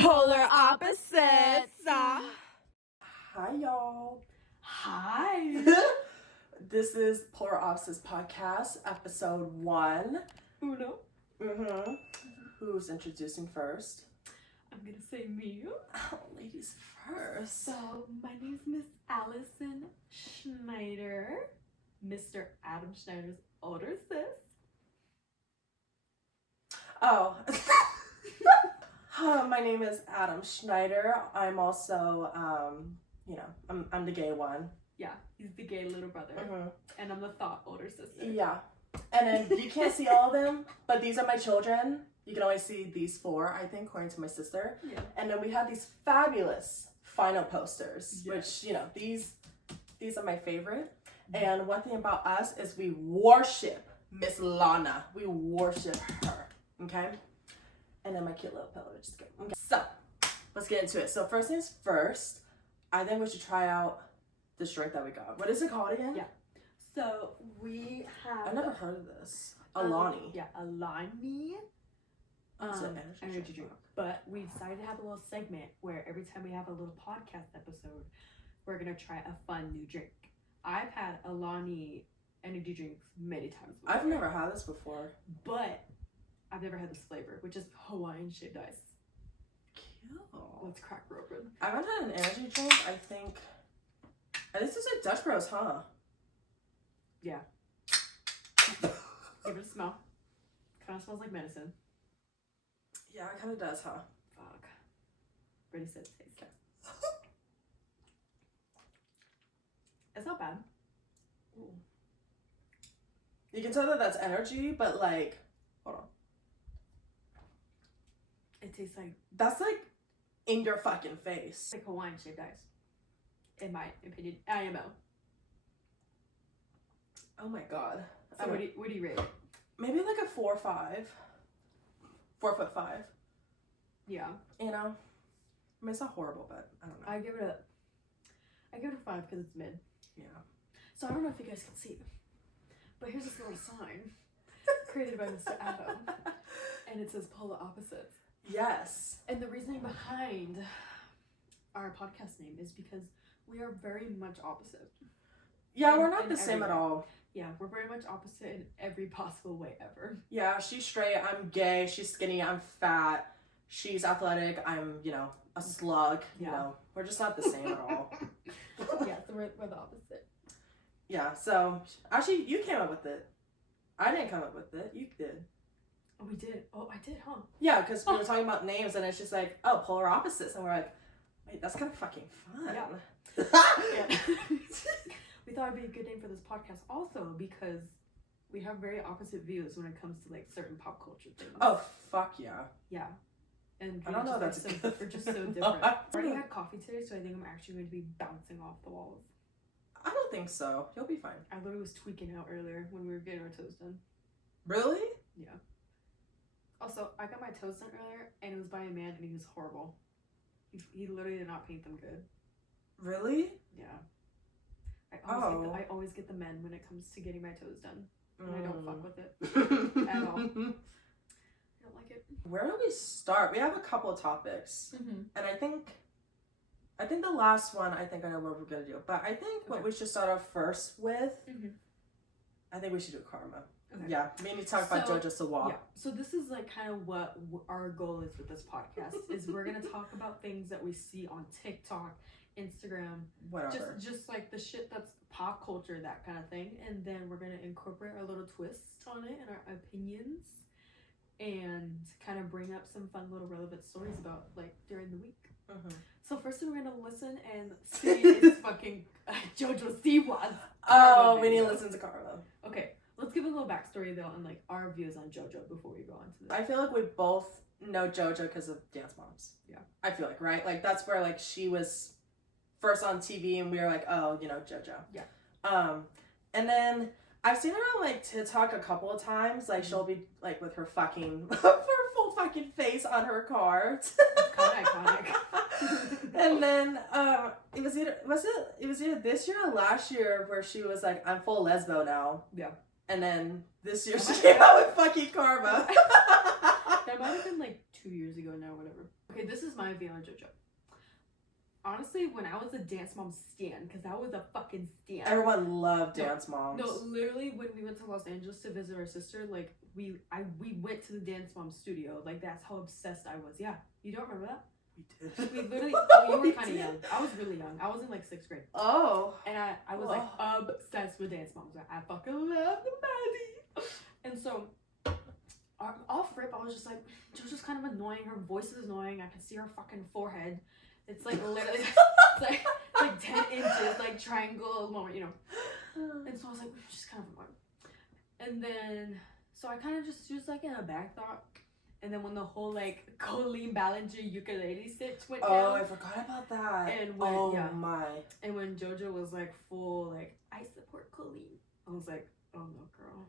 Polar opposites. Hi, y'all. Hi. This is Polar Opposites Podcast, episode 1. Uno. Who's introducing first? I'm gonna say me. Oh, ladies first. So, my name's Miss Allison Schneider, Mr. Adam Schneider's older sis. Oh. My name is Adam Schneider. I'm also, I'm the gay one. Yeah, he's the gay little brother. And I'm the thought older sister. Yeah. And then you can't see all of them, but these are my children. You can only see these 4, I think, according to my sister. Yeah. And then we have these fabulous final posters, Yes. which, these are my favorite. And one thing about us is we worship Miss Lana. We worship her, okay? And then my cute little pillow, which is good. Okay. So, let's get into it. So, first things first, I think we should try out this drink that we got. What is it called again? Yeah. So, we have... I've never heard of this. Alani. Yeah, Alani. It's an energy drink. But we decided to have a little segment where every time we have a little podcast episode, we're going to try a fun new drink. I've had Alani energy drinks many times before. I've never had this before. But I've never had this flavor, which is Hawaiian shaved ice. Cute. Let's crack her open. I haven't had an energy drink, I think. This is like Dutch Bros, huh? Yeah. Give it a smell. Kind of smells like medicine. Yeah, it kind of does, huh? Fuck. Ready, set, taste. Okay. It's not bad. Ooh. You can tell that that's energy, but like, hold on. It tastes like That's like in your fucking face. Hawaiian shaved ice. In my opinion, IMO. Oh my god. So what do you rate it? Maybe like a 4 or 5. 4'5". Yeah. You know? I mean, it's not horrible, but I don't know. I give it a 5 because it's mid. Yeah. So I don't know if you guys can see, but here's this little sign created by Mr. Adam, and it says Polar Opposites. Yes. And the reasoning behind our podcast name is because we are very much opposite. Yeah, we're not the same at all. Yeah, we're very much opposite in every possible way ever. Yeah, she's straight, I'm gay, she's skinny, I'm fat, she's athletic, I'm, a slug, We're just not the same at all. Yeah, so we're the opposite. Yeah, so, actually, you came up with it. I didn't come up with it, you did. Oh, we did? Oh, I did, huh? Yeah, because we were talking about names, and it's just like, oh, polar opposites, and we're like, wait, that's kind of fucking fun. Yeah. We thought it'd be a good name for this podcast also because we have very opposite views when it comes to like certain pop culture things. Oh, fuck yeah. Yeah. And I don't know that's good. we're just so different. I already had coffee today, so I think I'm actually going to be bouncing off the walls. I don't think so. You'll be fine. I literally was tweaking out earlier when we were getting our toes done. Really? Yeah. Also, I got my toes done earlier, and it was by a man, and he was horrible. He literally did not paint them good. Really? Yeah. I always get the men when it comes to getting my toes done. And I don't fuck with it at all. I don't like it. Where do we start? We have a couple of topics. And I think the last one, I think I know what we're going to do. But I think what we should start off first with, I think we should do karma. Okay. Yeah, we need to talk about Jojo Siwa. Yeah, so this is like kind of what our goal is with this podcast, is we're going to talk about things that we see on TikTok, Instagram, Whatever. Just like the shit that's pop culture, that kind of thing. And then we're going to incorporate our little twist on it and our opinions and kind of bring up some fun little relevant stories about like during the week. So first we're going to listen and see if fucking Jojo Siwa's. Oh, we need to listen to Karma. Okay, let's give a little backstory though on like our views on JoJo before we go on to this. I feel like we both know JoJo because of Dance Moms. Yeah. I feel like, right? Like that's where like she was first on TV and we were like, oh, JoJo. Yeah. And then I've seen her on like TikTok a couple of times. Like she'll be like with her fucking her full fucking face on her car. Kind of iconic. And then it was either this year or last year where she was like, I'm full lesbo now. Yeah. And then this year she came out with fucking Karma. That might have been like 2 years ago now, whatever. Okay, this is my feeling, JoJo. Honestly, when I was a Dance Mom stan, because I was a fucking stan. Everyone loved Dance Moms. No, literally, when we went to Los Angeles to visit our sister, like, we went to the Dance Mom studio. Like, that's how obsessed I was. Yeah, you don't remember that? We did. We literally, oh, you were kind of young. I was really young. I was in, like, 6th grade. Oh. And I was, like, obsessed with Dance Moms. I fucking love the body. And so, off rip, I was just like, JoJo's kind of annoying. Her voice is annoying. I can see her fucking forehead. It's like literally, it's like 10 inches, like triangle moment, you know. And so I was like, she's kind of annoying. And then, so I kind of just was like in a back thought. And then when the whole like Colleen Ballinger ukulele stitch went down. Oh, I forgot about that. And when, oh my. And when JoJo was like full, like, I support Colleen. I was like, oh no, girl.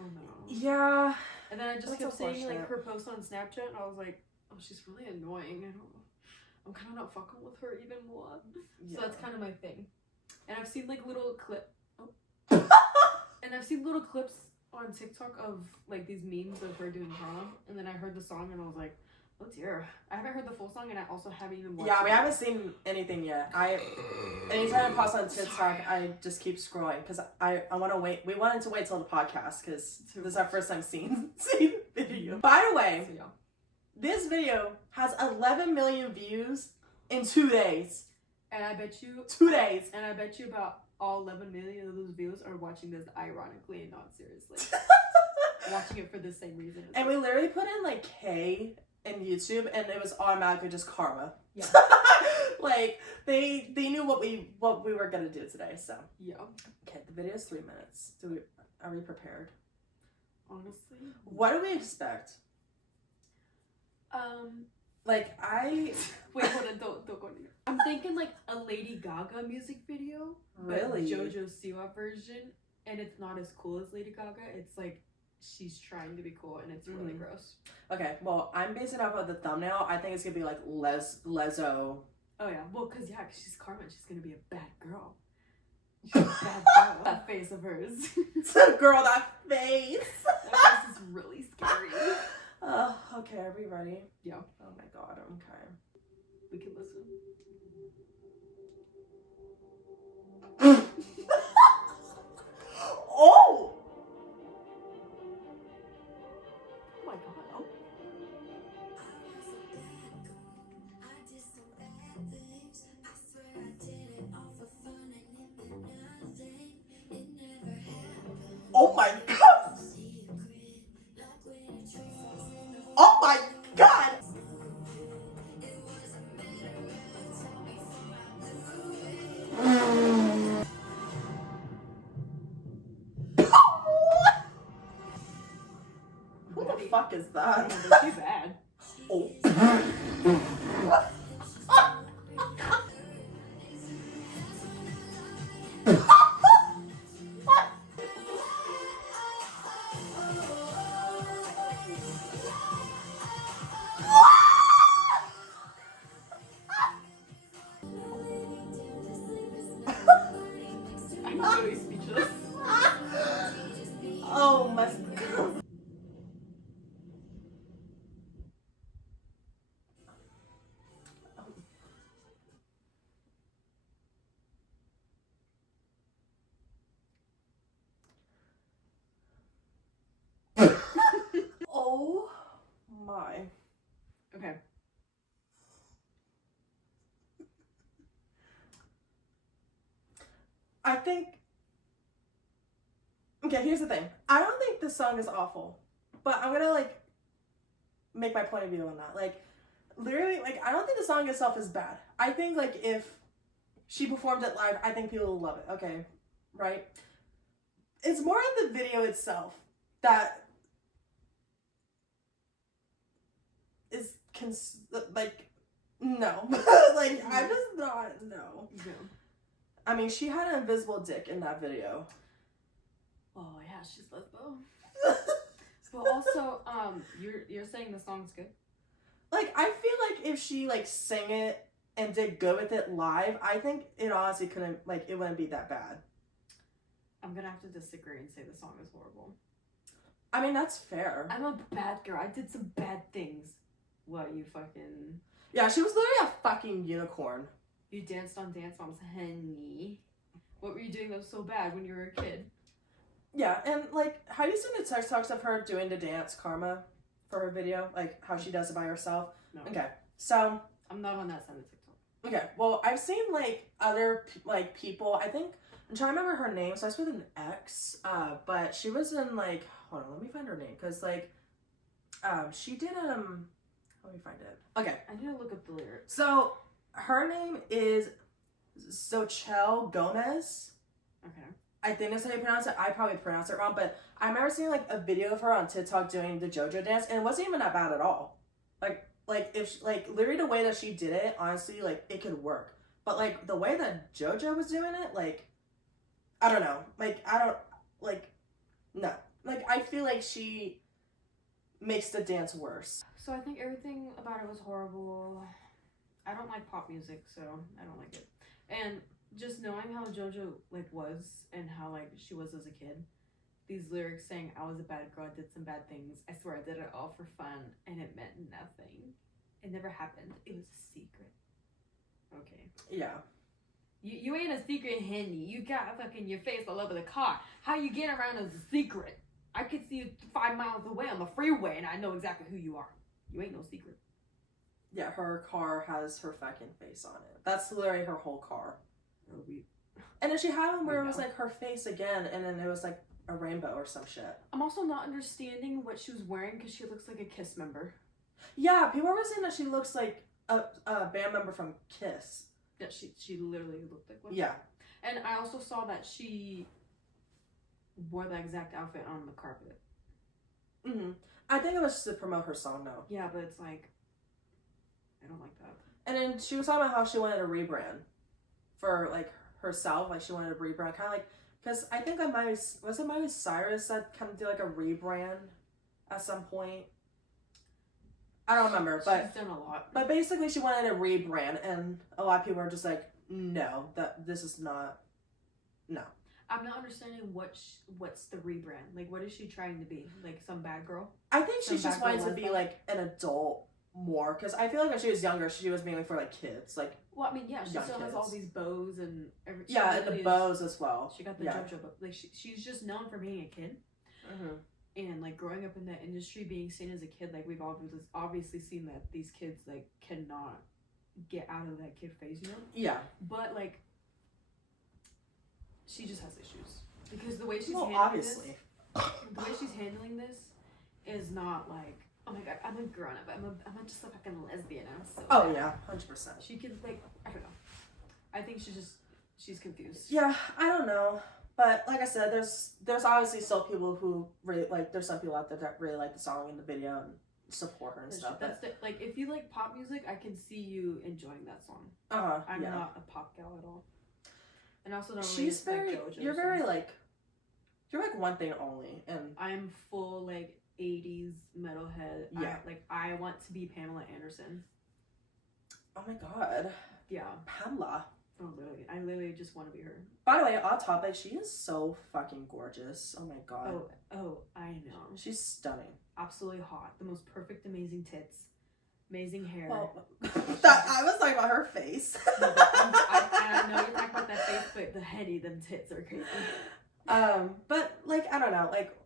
Oh no. Yeah. And then I just kept seeing like her post on Snapchat, and I was like, oh, she's really annoying. I'm kind of not fucking with her even more. Yeah. So that's kind of my thing. And I've seen like little and I've seen little clips on TikTok of like these memes of her doing Karma. And then I heard the song and I was like, oh dear. I haven't heard the full song, and I also haven't even watched it. We haven't seen anything yet. Anytime I post on TikTok, I just keep scrolling because I want to wait. We wanted to wait till the podcast because this is our first time seeing video. By the way, so, yeah. This video has 11 million views in 2 days. And I bet you 2 days. And I bet you about all 11 million of those views are watching this ironically and not seriously. Watching it for the same reason. And we literally put in like K in YouTube, and it was automatically just Karma. Yeah. Like they knew what we were gonna do today. So yeah. Okay, the video is 3 minutes. Are we prepared? Honestly, what do we expect? Like wait, hold on, don't go near. I'm thinking like a Lady Gaga music video, really, but JoJo Siwa version, and it's not as cool as Lady Gaga. It's like she's trying to be cool, and it's really gross. Okay, well, I'm basing it off of the thumbnail. I think it's gonna be like Lezzo. Oh yeah, well, cause she's Carmen. She's gonna be a bad girl. She's a bad girl. That face of hers. Girl, that face. That face is really scary. Okay, are we ready? Yeah. Oh my god, okay. We can listen. Oh! Oh my god. Oh. Oh my god! Oh my god! Who the fuck is that? She's bad. Oh. I'm really speechless. Oh my god. Oh my. Okay. I think. Okay, here's the thing. I don't think this song is awful, but I'm gonna like make my point of view on that. Like, literally, like I don't think the song itself is bad. I think like if she performed it live, I think people will love it. Okay, right? It's more in the video itself that is like no, like I'm just not no. Yeah. I mean, she had an invisible dick in that video. Oh yeah, she's lesbo. But also, you're saying the song's good? Like, I feel like if she like sang it and did good with it live, I think it honestly couldn't like it wouldn't be that bad. I'm gonna have to disagree and say the song is horrible. I mean, that's fair. I'm a bad girl. I did some bad things. What, you fucking... Yeah, she was literally a fucking unicorn. You danced on Dance Moms, honey. What were you doing that was so bad when you were a kid? Yeah, and like, have you seen the TikToks of her doing the dance Karma for her video? Like, how she does it by herself? No. Okay, so. I'm not on that side of TikTok. Okay, well, I've seen like other like people. I think I'm trying to remember her name. So I was with an ex, but she was in like, hold on, let me find her name because like, she did let me find it. Okay, I need to look up the lyrics. so her name is Xochitl Gomez. Okay. I think that's how you pronounce it. I probably pronounced it wrong, but I remember seeing like a video of her on TikTok doing the JoJo dance, and it wasn't even that bad at all. Like if she, like literally the way that she did it, honestly, like it could work. But like the way that JoJo was doing it, like I don't know, like I don't like no, like I feel like she makes the dance worse. So I think everything about it was horrible. I don't like pop music, so I don't like it. And just knowing how JoJo like was and how like she was as a kid, these lyrics saying I was a bad girl, I did some bad things. I swear I did it all for fun, and it meant nothing. It never happened. It was a secret. Okay. Yeah. You ain't a secret, Henny. You got fucking your face all over the car. How you get around is a secret. I could see you 5 miles away on the freeway, and I know exactly who you are. You ain't no secret. Yeah, her car has her fucking face on it. That's literally her whole car. Oh, And then she had one where it was like her face again, and then it was like a rainbow or some shit. I'm also not understanding what she was wearing because she looks like a Kiss member. Yeah, people were saying that she looks like a band member from Kiss. Yeah, she literally looked like one. Yeah. And I also saw that she wore the exact outfit on the carpet. Mm-hmm. I think it was to promote her song, though. Yeah, but it's like, I don't like that. And then she was talking about how she wanted a rebrand for, like, herself. Like, she wanted a rebrand. Kind of like, because I think was it Miley Cyrus that kind of did, like, a rebrand at some point? I don't remember, but she's done a lot. But basically, she wanted a rebrand, and a lot of people are just like, no, this is not, no. I'm not understanding what's the rebrand. Like, what is she trying to be? Like, some bad girl? I think she Some just bad girl wanted to be lesbian? like an adult more, because I feel like when she was younger, she was mainly for like kids, like Well, I mean, yeah, she young still has kids. all these bows and everything. Yeah, and the bows as well. She got the yeah. JoJo bow. Like, she's just known for being a kid. Mm-hmm. And like growing up in that industry, being seen as a kid, like we've obviously seen that these kids like cannot get out of that kid phase, you know? Yeah. But like, she just has issues because the way she's obviously. the way she's handling this is not like, oh my god, I'm a grown up. I'm just a fucking lesbian. I'm so. Oh bad. yeah, 100%. She could like, I don't know. I think she's confused. Yeah, I don't know. But like I said, there's obviously still people who really like. There's some people out there that really like the song and the video and support her and stuff. That's like if you like pop music, I can see you enjoying that song. I'm yeah. not a pop gal at all, and I also don't. She's really very. JoJo, You're so. very like. You're like one thing only, and I'm full like 80s metalhead. Yeah. I want to be Pamela Anderson. oh my god, Yeah. Pamela. Oh, literally. I literally just want to be her. By the way, on topic, she is so fucking gorgeous. Oh my god. Oh, I know. She's stunning. Absolutely hot. The most perfect, amazing tits. Amazing hair. Well, I was talking about her face. No, but I know you're talking about that face, but the heady, them tits are crazy. But like, I don't know. Like,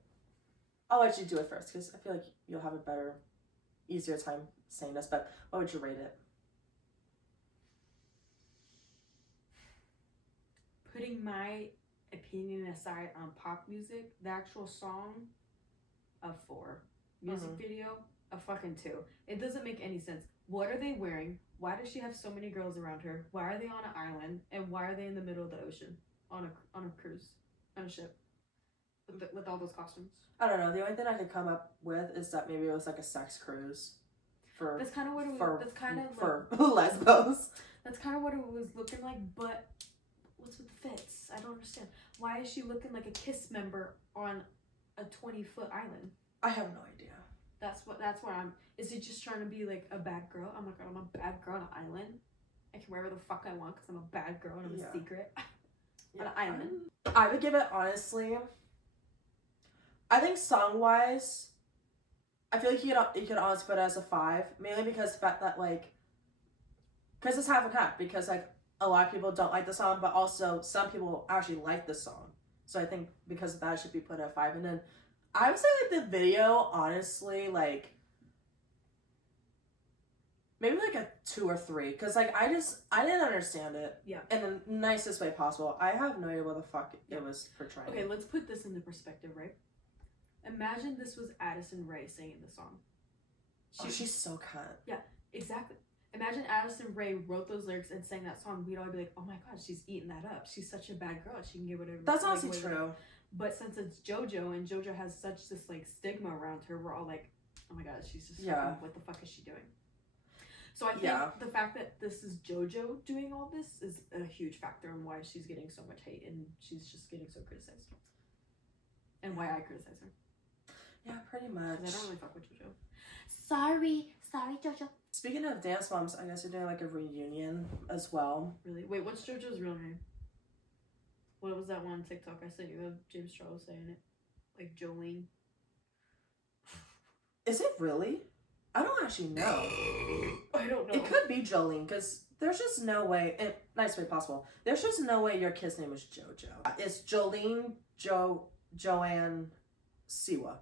I'll let you do it first because I feel like you'll have a better, easier time saying this. But what would you rate it? Putting my opinion aside on pop music, the actual song, a 4. Music video, a fucking 2. It doesn't make any sense. What are they wearing? Why does she have so many girls around her? Why are they on an island? And why are they in the middle of the ocean on a cruise, on a ship, with all those costumes? I don't know. The only thing I could come up with is that maybe it was like a sex cruise. That's kind of what it was. For lesbos. That's kind of what it was looking like. But what's with the fits? I don't understand. Why is she looking like a Kiss member on a 20-foot island? I have no idea. That's where I'm. Is it just trying to be like a bad girl? I'm like, I'm a bad girl on an island. I can wear whatever the fuck I want because I'm a bad girl and I'm a secret on an island. I would give it, honestly, I think song-wise, I feel like you could honestly put it as a 5, mainly because the fact that, like, because it's half and half. Because like a lot of people don't like the song, but also some people actually like the song. So I think because of that, it should be put at 5. And then I would say like the video, honestly, like maybe like a 2 or 3. Because like I didn't understand it. Yeah. In the nicest way possible. I have no idea what the fuck it was portraying. Okay, let's put this into perspective, right? Imagine this was Addison Rae singing the song. She's so cunt. Yeah, exactly. Imagine Addison Rae wrote those lyrics and sang that song. We'd all be like, oh my god, she's eating that up. She's such a bad girl. She can get whatever. That's honestly true. But since it's JoJo and JoJo has such this like stigma around her, we're all like, oh my god, she's just fucking, what the fuck is she doing? So I think the fact that this is JoJo doing all this is a huge factor in why she's getting so much hate and she's just getting so criticized. And why I criticize her. Yeah, pretty much. I don't really fuck with JoJo. Sorry, JoJo. Speaking of Dance Moms, I guess they're doing like a reunion as well. Really? Wait, what's JoJo's real name? What was that one TikTok I sent you of James Charles saying it? Like Jolene. Is it really? I don't actually know. I don't know. It could be Jolene, because there's just no way, in nice way possible, there's just no way your kid's name is JoJo. It's Jolene Joanne Siwa.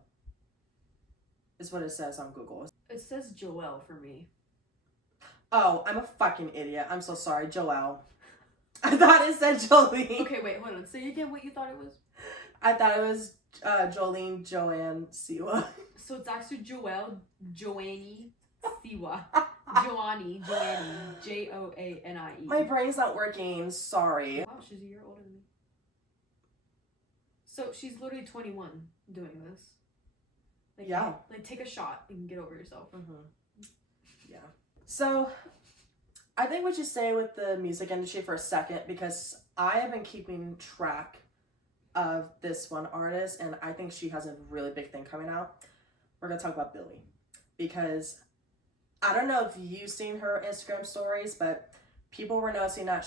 Is what it says on Google. It says Joelle for me. Oh, I'm a fucking idiot. I'm so sorry. Joelle. I thought it said Jolene. Okay, wait, hold on. Say again what you thought it was. I thought it was Jolene Joanne Siwa. So it's actually Joelle Joanie Siwa. Joanie, Joanie. My brain's not working. Sorry. Wow, she's a year older than me. So she's literally 21 doing this. Like, yeah. Like, take a shot and get over yourself. Mm-hmm. Yeah. So, I think we should stay with the music industry for a second because I have been keeping track of this one artist and I think she has a really big thing coming out. We're going to talk about Billie because I don't know if you've seen her Instagram stories, but people were noticing that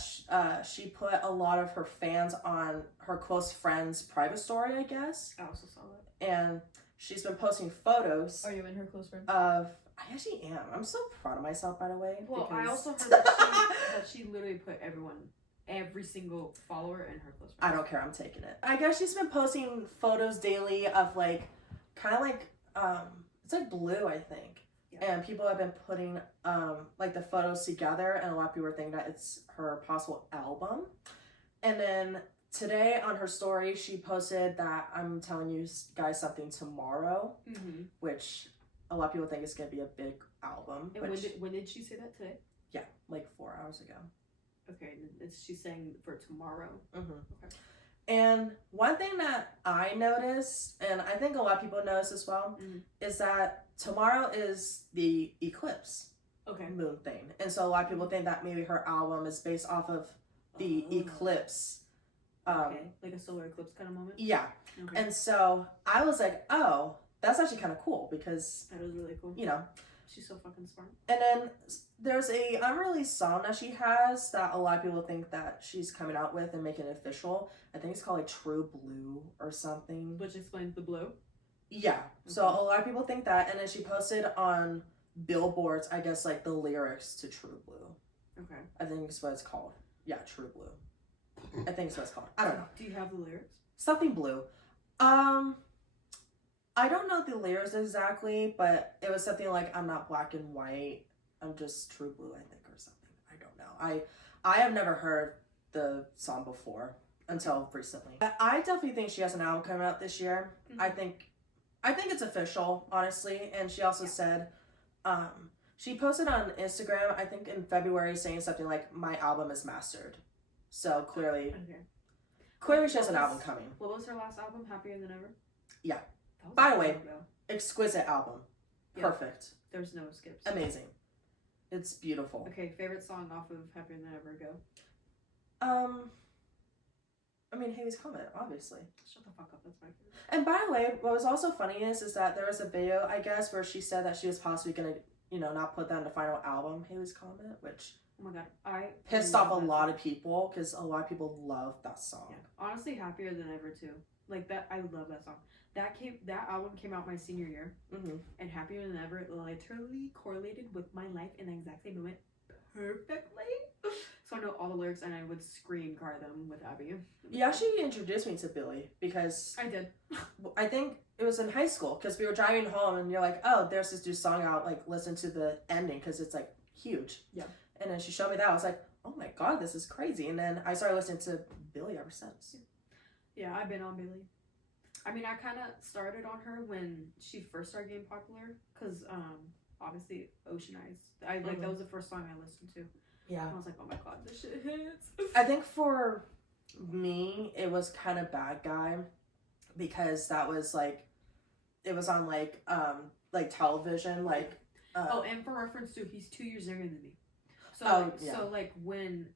she put a lot of her fans on her close friend's private story, I guess. I also saw that. And she's been posting photos. Are you in her close friend? I actually am. I'm so proud of myself, by the way. Well, because... I also heard that she literally put every single follower in her close friend. I don't care. I'm taking it. I guess she's been posting photos daily of like, kind of like, it's like blue, I think. Yeah. And people have been putting like the photos together, and a lot of people are thinking that it's her possible album. And then today on her story, she posted that I'm telling you guys something tomorrow, which a lot of people think is going to be a big album. And when did she say that today? Yeah, like 4 hours ago. Okay, she's saying for tomorrow. Okay. And one thing that I noticed, and I think a lot of people notice as well, is that tomorrow is the eclipse moon thing. And so a lot of people think that maybe her album is based off of the eclipse. Like a solar eclipse kind of moment? Yeah. Okay. And so I was like, oh, that's actually kind of cool because... That was really cool. You know. She's so fucking smart. And then there's a unreleased song that she has that a lot of people think that she's coming out with and making it official. I think it's called like True Blue or something. Which explains the blue? Yeah. Okay. So a lot of people think that. And then she posted on billboards, I guess, like the lyrics to True Blue. Okay. I think it's what it's called. Yeah, True Blue. I think it's what it's called. I don't know. Do you have the lyrics? Something blue. I don't know the lyrics exactly, but it was something like, I'm not black and white, I'm just true blue, I think, or something. I don't know. I have never heard the song before until recently. I definitely think she has an album coming out this year. I think it's official, honestly. And she also said, she posted on Instagram, I think in February, saying something like, my album is mastered. So clearly she has an album coming. What was her last album, Happier Than Ever? Yeah. By the way, exquisite album. Yeah. Perfect. There's no skips. Amazing. It's beautiful. Okay, favorite song off of Happier Than Ever, go. I mean, Haley's Comet, obviously. Shut the fuck up, that's my favorite. And by the way, what was also funny is that there was a video, I guess, where she said that she was possibly gonna, not put that in the final album, Haley's Comet, which... Oh my god, I pissed off a lot of people, because a lot of people love that song. Yeah. Honestly, Happier Than Ever, too. Like, that, I love that song. That album came out my senior year, and Happier Than Ever literally correlated with my life in the exact same moment, perfectly. So I know all the lyrics and I would scream cry them with Abby. You actually introduced me to Billy because I did. I think it was in high school because we were driving home and you're like, oh, there's this new song out, like listen to the ending because it's like huge. Yeah. And then she showed me that. I was like, oh my god, this is crazy. And then I started listening to Billy ever since. Yeah, I've been on Billy. I mean, I kind of started on her when she first started getting popular because obviously Ocean Eyes. I like that was the first song I listened to. Yeah. I was like, oh my god, this shit hits. I think for me, it was kind of Bad Guy because that was like, it was on like television, like. And for reference too, he's 2 years younger than me. So so like when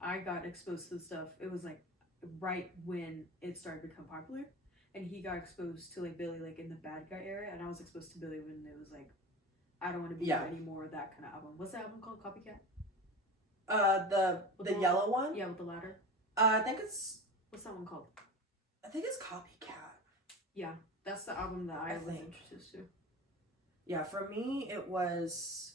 I got exposed to the stuff, it was like right when it started to become popular, and he got exposed to like Billy like in the Bad Guy era, and I was exposed to Billy when it was like, I don't want to be you anymore. That kind of album. What's the album called? Copycat. The yellow one. Yeah, with the ladder. I think it's. What's that one called? I think it's Copycat. Yeah, that's the album that I was introduced to. Yeah, for me it was.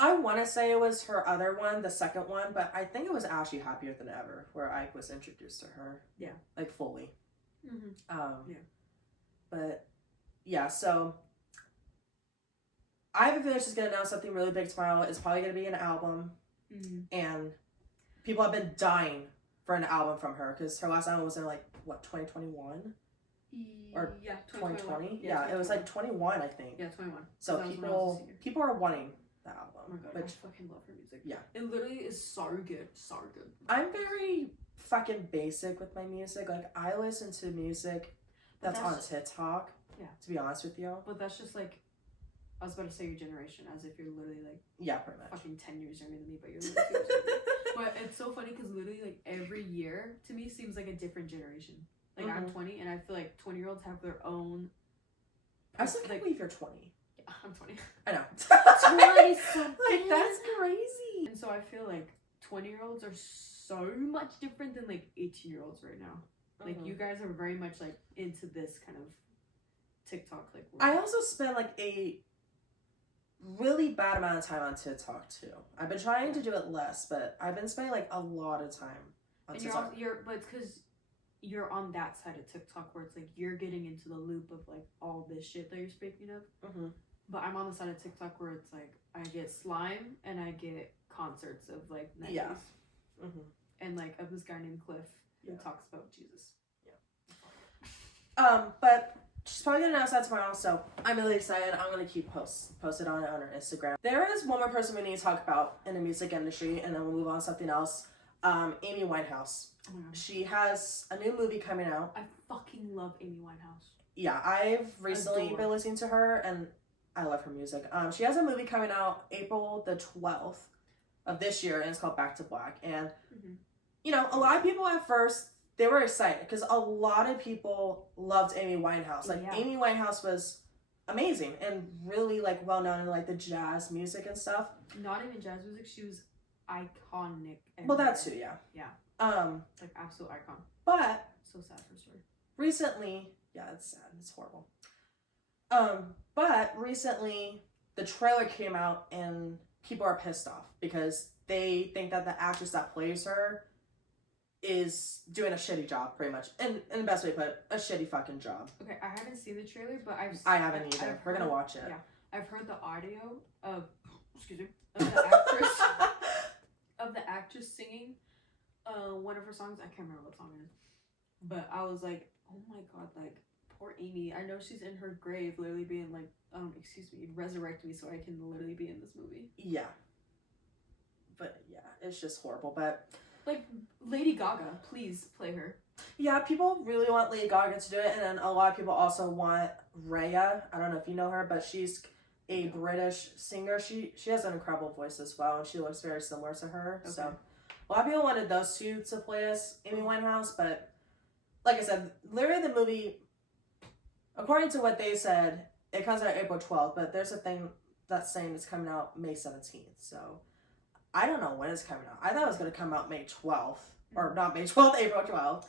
I want to say it was her other one, the second one, but I think it was Ashley Happier Than Ever, where I was introduced to her. Yeah. Like fully. Mm-hmm. But yeah, so I have a feeling she's gonna announce something really big tomorrow. It's probably gonna be an album, and people have been dying for an album from her because her last album was in like what 2021 or 2020. Yeah, it was like 21, I think. Yeah, 21. So people are wanting the album. Oh my god, I fucking love her music. Yeah, it literally is so good, so good. I'm very fucking basic with my music. Like I listen to music that's on TikTok. Yeah. To be honest with you. But that's just like, I was about to say your generation, as if you're literally like pretty much fucking 10 years younger than me, but you're literally 2 years younger. But it's so funny because literally like every year to me seems like a different generation. Like I'm 20 and I feel like 20-year-olds have their own. I still can't believe you're 20. Yeah, I'm 20. I know. 20 something. Like that's crazy. And so I feel like 20-year-olds are so much different than like 18-year-olds right now. Like you guys are very much like into this kind of TikTok like world. I also spend like a really bad amount of time on TikTok too. I've been trying to do it less, but I've been spending like a lot of time on TikTok. But it's because you're on that side of TikTok where it's like you're getting into the loop of like all this shit that you're speaking of. But I'm on the side of TikTok where it's like I get slime and I get concerts of like 90s. And like of this guy named Cliff who talks about Jesus. But she's probably gonna announce that tomorrow, so I'm really excited. I'm gonna keep posted on it on her Instagram. There is one more person we need to talk about in the music industry, and then we'll move on to something else. Amy Winehouse. Oh my God. She has a new movie coming out. I fucking love Amy Winehouse. Yeah, I've recently been listening to her, and I love her music. She has a movie coming out April the 12th of this year, and it's called Back to Black. And you know, a lot of people at first, they were excited because a lot of people loved Amy Winehouse. Like Amy Winehouse was amazing and really like well known in like the jazz music and stuff. Not even jazz music, she was iconic. Well, that too, yeah. Like absolute icon. But so sad for her story. Recently, yeah, it's sad. It's horrible. But recently the trailer came out and people are pissed off because they think that the actress that plays her is doing a shitty job, pretty much. And in the best way to put it, a shitty fucking job. Okay, I haven't seen the trailer, but I haven't either. We're gonna watch it. Yeah. I've heard the audio of of the actress of the actress singing one of her songs. I can't remember what song it is. But I was like, oh my god, like poor Amy. I know she's in her grave literally being like, resurrect me so I can literally be in this movie. Yeah. But yeah, it's just horrible. But like Lady Gaga, please play her. Yeah, people really want Lady Gaga to do it, and then a lot of people also want Raya. I don't know if you know her, but she's a British singer. She has an incredible voice as well, and she looks very similar to her. Okay. So a lot of people wanted those two to play as Amy Winehouse, but like I said, literally the movie, according to what they said, it comes out April 12th, but there's a thing that's saying it's coming out May 17th. So I don't know when it's coming out. I thought it was going to come out May 12th. Or not May 12th, April 12th.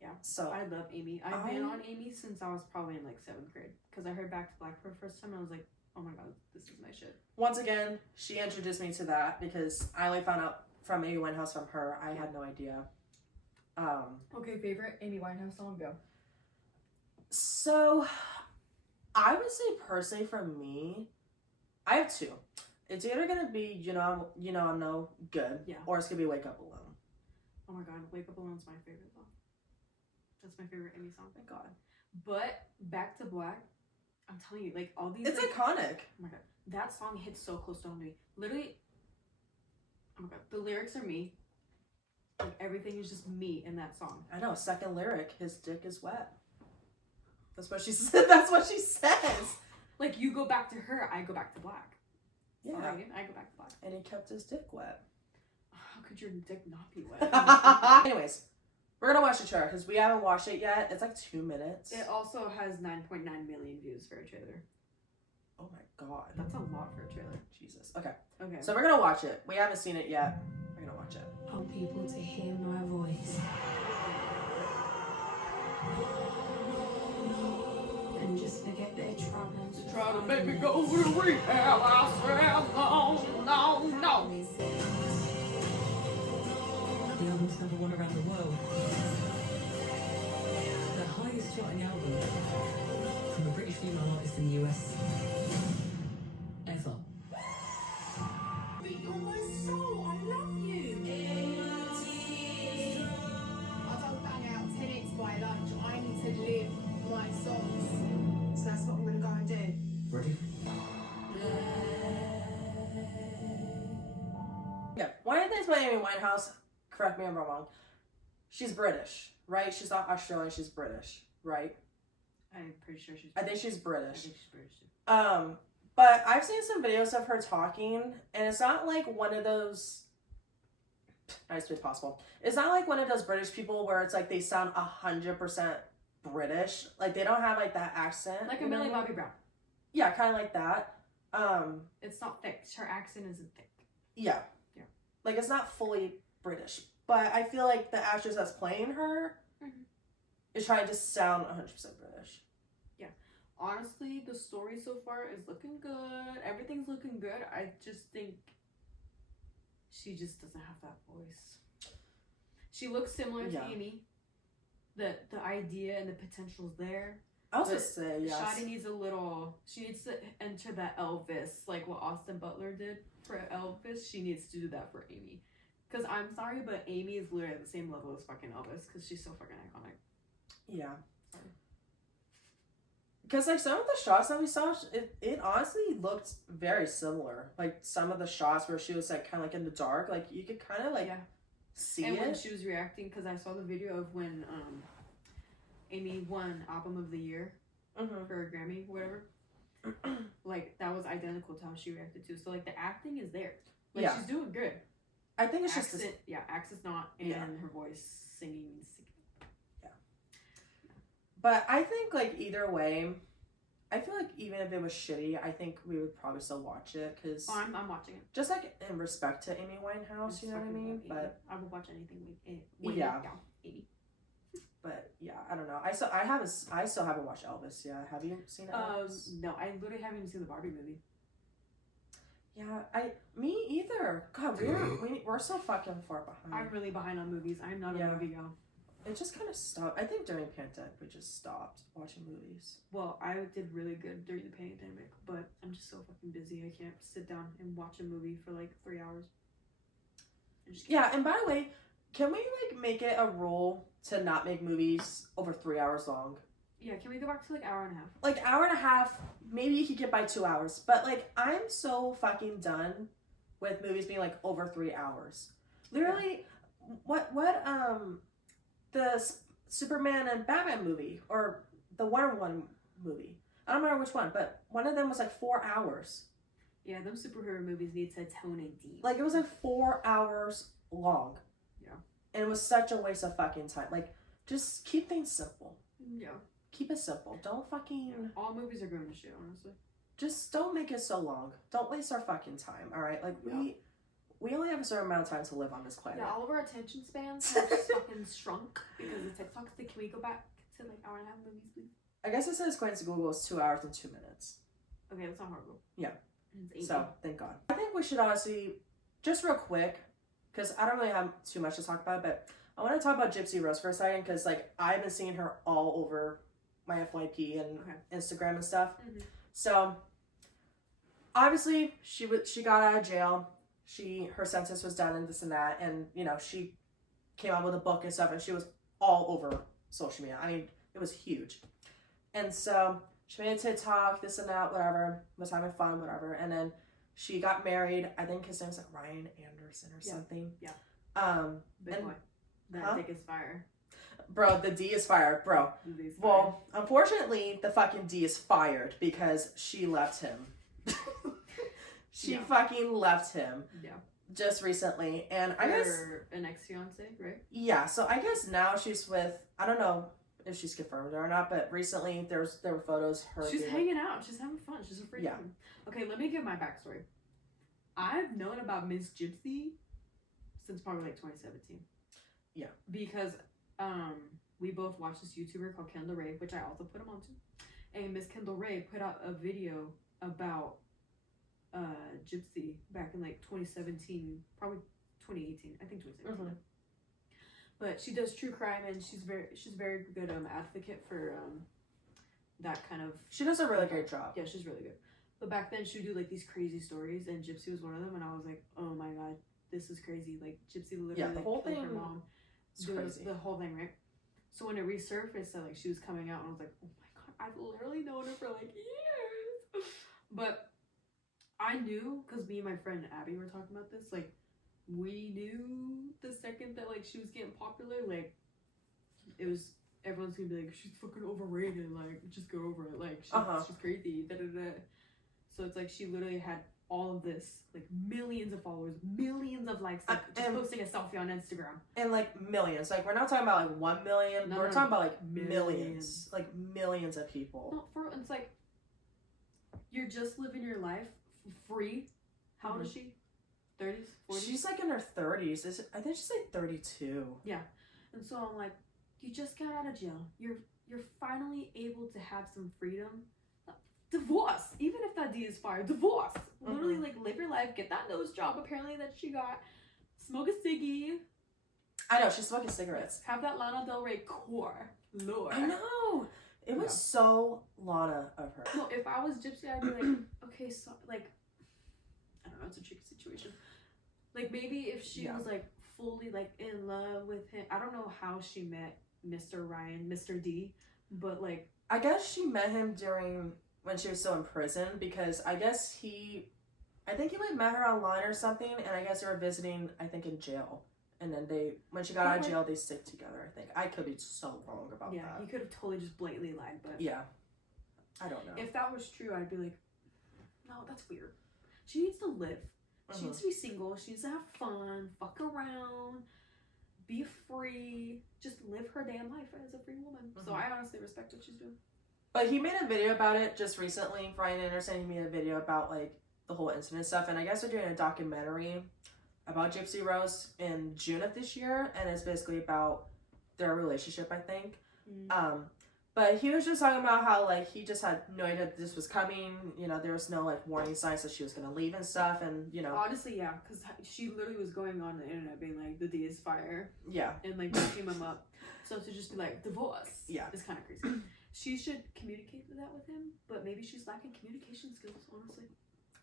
Yeah. So I love Amy. I've been on Amy since I was probably in like 7th grade. Because I heard Back to Black for the first time and I was like, Oh my god, this is my shit. Once again, she introduced me to that because I only found out from Amy Winehouse from her. I had no idea. Okay, favorite Amy Winehouse song, go. So, I would say personally for me, I have two. It's either gonna be I'm no good, Yeah. or it's gonna be Wake Up Alone. Oh my god, Wake Up Alone's my favorite song. That's my favorite Amy song. Thank God. But Back to Black, I'm telling you, like all these. It's like, iconic. oh my god, that song hits so close to home to me. Literally, oh my god, the lyrics are me. Like everything is just me in that song. I know. Second lyric, his dick is wet. That's what she said. That's what she says. Like you go back to her, I go back to black. Yeah. Sorry, I go back to black. And he kept his dick wet. How could your dick not be wet? Anyways, we're gonna watch the trailer because we haven't watched it yet. It's like 2 minutes. It also has 9.9 million views for a trailer. Oh my God. That's a lot for a trailer. Jesus. Okay. Okay. So we're gonna watch it. We haven't seen it yet. We're gonna watch it. I want people to hear my voice. And just forget their troubles. Try to make me go to rehab. I swear, no. The album's number one around the world. The highest charting album from a British female artist in the US ever. You're my soul, I love you. I don't bang out 10x by lunch. I need to live my songs. So that's what I'm going to go and do. Ready? Yeah. One of the things about Amy Winehouse, correct me if I'm wrong, she's British, right? She's not Australian, she's British, right? I'm pretty sure she's. I think she's I British. think she's British too. But I've seen some videos of her talking, and it's not like one of those. Nicest way possible. It's not like one of those British people where it's like they sound 100% British. Like they don't have like that accent. Like a you know Millie what I mean? Bobby Brown. Yeah, kind of like that. It's not thick. Her accent isn't thick. Yeah. Yeah. Like it's not fully British, but I feel like the actress that's playing her is trying to sound 100% British. Honestly, the story so far is looking good. Everything's looking good. I just think she just doesn't have that voice. She looks similar Yeah. to Amy. The idea and the potential's there. I was But gonna say yes. Shadi needs she needs to enter that Elvis, like what Austin Butler did for Elvis. She needs to do that for Amy. Because I'm sorry, but Amy is literally at the same level as fucking Elvis because she's so fucking iconic. Yeah. Sorry. Because like some of the shots that we saw, it honestly looked very similar. Like some of the shots where she was like kind of like in the dark, like you could kind of like Yeah. see And when it. she was reacting, because I saw the video of when Amy won Album of the Year Mm-hmm. for a Grammy, whatever. Like that was identical to how she reacted to. So like the acting is there. Like Yeah. she's doing good. I think it's just Accent, accent's not, and Yeah. her voice singing. But I think like either way, I feel like even if it was shitty, I think we would probably still watch it because Oh, I'm watching it. just like in respect to Amy Winehouse, It's you know what I fucking mean? Amy. But I will watch anything Yeah. Amy. yeah, I don't know. I still haven't watched Elvis yet. Have you seen Elvis? No, I literally haven't even seen the Barbie movie. Yeah, me either. God, we're so fucking far behind. I'm really behind on movies. I'm not Yeah. a movie girl. It just kind of stopped. I think during pandemic we just stopped watching movies. Well, I did really good during the pandemic, but I'm just so fucking busy. I can't sit down and watch a movie for like 3 hours. I just can't. Yeah, and by the way, can we like make it a rule to not make movies over 3 hours long? Yeah, can we go back to like hour and a half? Like hour and a half, maybe you could get by 2 hours. But like I'm so fucking done with movies being like over 3 hours. Literally, what the Superman and Batman movie or the Wonder Woman movie. I don't remember which one, but one of them was like 4 hours. Yeah, them superhero movies need to tone it deep. Like it was like 4 hours long. Yeah. And it was such a waste of fucking time. Like just keep things simple. Yeah. Keep it simple. Don't fucking All movies are going to shit, honestly. just don't make it so long. Don't waste our fucking time. All right? Like we only have a certain amount of time to live on this planet. Yeah, all of our attention spans have just fucking shrunk because of TikTok. So can we go back to like hour and a half movies, please? I guess it says according to Google it's 2 hours and 2 minutes. Okay, that's not horrible. Yeah. And it's 80. So thank God. I think we should honestly, just real quick, because I don't really have too much to talk about, but I want to talk about Gypsy Rose for a second, because like I've been seeing her all over my FYP and Instagram and stuff. So obviously she got out of jail. Her sentence was done and this and that, and you know she came out with a book and stuff, and she was all over social media. I mean, it was huge. And so she made a TikTok, this and that, whatever, was having fun, whatever. And then she got married. I think his name was like Ryan Anderson or something. Yeah. Big boy. That dick is fire. Bro, the D is fired, bro. The D is fired. Well, unfortunately, the fucking D is fired because she left him. She fucking left him. Yeah. Just recently, and I guess an ex-fiance, right? Yeah, so I guess now she's with, I don't know if she's confirmed it or not, but recently there were photos her. She's hanging out. She's having fun. She's a freak. Yeah. Okay, let me give my backstory. I've known about Miss Gypsy since probably like 2017. Yeah. Because we both watched this YouTuber called Kendall Ray, which I also put him onto, and Miss Kendall Ray put out a video about Gypsy back in like 2017, probably 2018. I think 2017. But she does true crime, and she's very good advocate for that kind of. She does a really great job. Yeah, she's really good. But back then she would do like these crazy stories, and Gypsy was one of them, and I was like, oh my god, this is crazy. Like Gypsy literally the whole killed thing. her mom. It's crazy. The whole thing, right? So when it resurfaced that like she was coming out, and I was like, oh my god, I've literally known her for like years. But I knew, because me and my friend Abby were talking about this, like, we knew the second that, like, she was getting popular, like, it was, everyone's gonna be like, she's fucking overrated, like, just go over it, like, she's crazy, da-da-da. So it's like, she literally had all of this, like, millions of followers, millions of likes, like, just posting a selfie on Instagram. And, like, millions. Like, we're not talking about, like, 1 million, we're talking about, like, millions. Like, millions of people. No, it's like, you're just living your life free. How old is she? 30s? 40s? She's like in her 30s. I think she's like 32. Yeah. And so I'm like, you just got out of jail. You're finally able to have some freedom. Divorce. Even if that D is fired, divorce. Literally, like, live your life. Get that nose job apparently that she got. Smoke a ciggy. I know, she's smoking cigarettes. Have that Lana Del Rey core. Lord. I know. It was so Lana of her. No, if I was Gypsy, I'd be like, okay, so, like, I don't know, it's a tricky situation. Like, maybe if she was, like, fully, like, in love with him. I don't know how she met Mr. Ryan, Mr. D, but, like. I guess she met him when she was still in prison, because I think he like met her online or something, and I guess they were visiting, I think, in jail. And then when she got out of jail, they stick together, I think. I could be so wrong about that. Yeah, he could have totally just blatantly lied, but... Yeah. I don't know. If that was true, I'd be like, no, that's weird. She needs to live. She needs to be single. She needs to have fun, fuck around, be free, just live her damn life as a free woman. So I honestly respect what she's doing. But he made a video about it just recently. Ryan Anderson, he made a video about, like, the whole incident stuff. And I guess they're doing a documentary about Gypsy Rose in June of this year, and it's basically about their relationship, I think. But he was just talking about how, like, he just had no idea that this was coming. You know, there was no, like, warning signs that she was gonna leave and stuff, and, you know. Honestly, yeah, because she literally was going on the internet being like, the D is fire. Yeah. And, like, breaking him up. So to just be like, divorce. Yeah. Is kind of crazy. She should communicate that with him, but maybe she's lacking communication skills, honestly.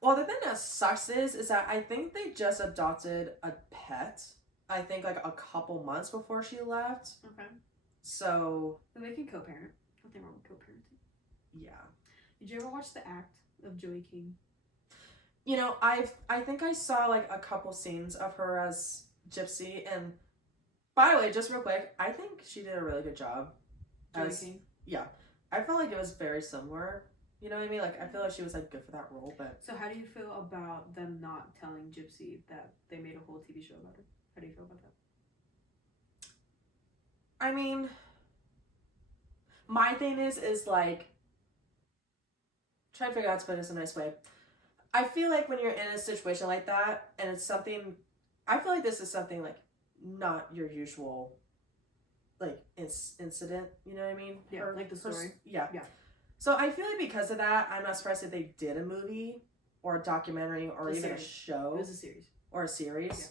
Well, the thing that sucks is that I think they just adopted a pet. I think like a couple months before she left. Okay. So. But they can co-parent. Nothing wrong with co-parenting. Yeah. Did you ever watch The Act of Joey King? You know, I think I saw like a couple scenes of her as Gypsy, and by the way, just real quick, I think she did a really good job. Joey King? Yeah. I felt like it was very similar. You know what I mean? Like, I feel like she was, like, good for that role, but... So how do you feel about them not telling Gypsy that they made a whole TV show about her? How do you feel about that? I mean... My thing is like... Try to figure out how to put this in a nice way. I feel like when you're in a situation like that, and it's something... I feel like this is something, like, not your usual, like, incident, you know what I mean? Yeah, like the story. Yeah. So I feel like because of that, I'm not surprised that they did a movie or a documentary or A even a series. show It was a series. or a series. Yeah.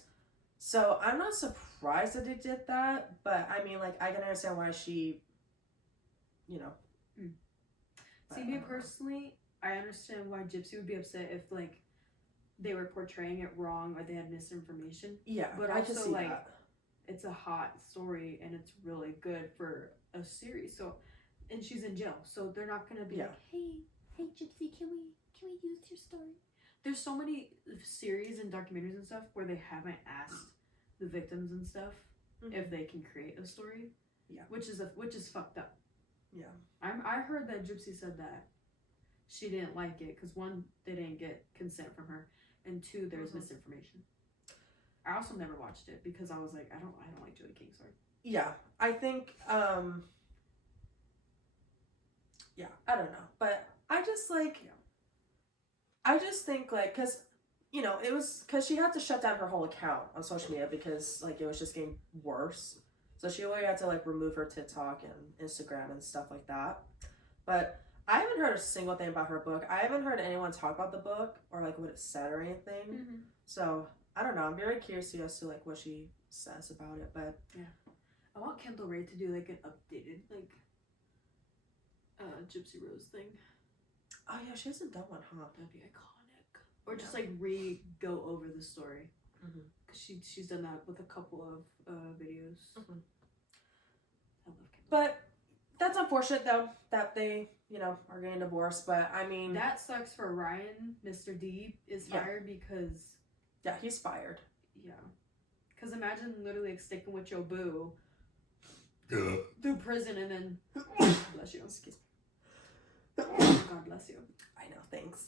So I'm not surprised that they did that, but I mean, like, I can understand why she, you know. See, me personally, I understand why Gypsy would be upset if, like, they were portraying it wrong or they had misinformation. Yeah, But I can also, see like, that. it's a hot story and it's really good for a series. So, and she's in jail, so they're not gonna be Yeah. like, hey, Gypsy, can we use your story? There's so many series and documentaries and stuff where they haven't asked the victims and stuff if they can create a story. Yeah. Which is fucked up. Yeah. I heard that Gypsy said that she didn't like it because one, they didn't get consent from her, and two, there's misinformation. I also never watched it because I was like, I don't like Joey King, sorry. Yeah, I think, yeah, I don't know, but I just like, I just think like, cause, you know, it was, cause she had to shut down her whole account on social media because like it was just getting worse. So she already had to like remove her TikTok and Instagram and stuff like that. But I haven't heard a single thing about her book. I haven't heard anyone talk about the book or like what it said or anything. So I don't know. I'm very curious as to like what she says about it. But I want Kendall Ray to do like an updated like Gypsy Rose thing. oh yeah, she hasn't done one, huh? That'd be iconic. Or just like go over the story. Cause she's done that with a couple of videos. I love Kendall. But that's unfortunate though that they, you know, are getting divorced. But I mean, That sucks for Ryan. Mr. D is fired because yeah, he's fired. Cause imagine literally like sticking with your boo through prison and then bless you. Excuse me. God bless you. I know. Thanks.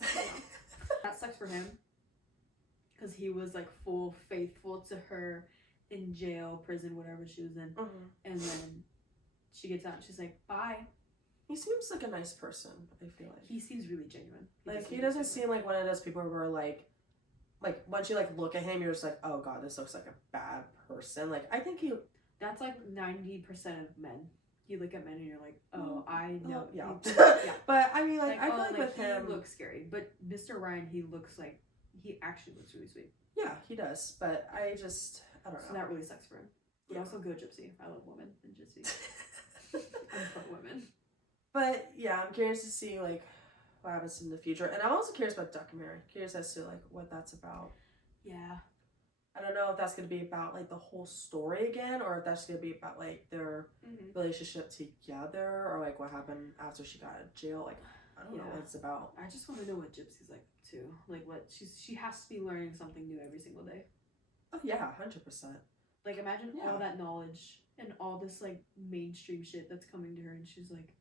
That sucks for him. Cause he was like full faithful to her in jail, prison, whatever she was in, and then she gets out and she's like, bye. He seems like a nice person. I feel like He seems really genuine. he doesn't seem like one of those people who are like once you like look at him, you're just like, oh god, this looks like a bad person. Like I think he. That's like 90% of men. You look at men and you're like, oh, I know. Yeah. Yeah. But I mean, like I feel oh, like with he him, looks scary. But Mr. Ryan, he actually looks really sweet. yeah, he does. But I just, I don't So know. that really sucks for him. But also go Gypsy. I love women and Gypsy. I'm pro women. But yeah, I'm curious to see like what happens in the future, and I'm also curious about the documentary. Curious as to like what that's about. Yeah. I don't know if that's gonna be about like the whole story again, or if that's gonna be about like their relationship together, or like what happened after she got out of jail. Like I don't know what it's about. I just want to know what Gypsy's like too. Like what she has to be learning something new every single day. Oh yeah, 100%. Like imagine Yeah. all that knowledge and all this like mainstream shit that's coming to her, and she's like,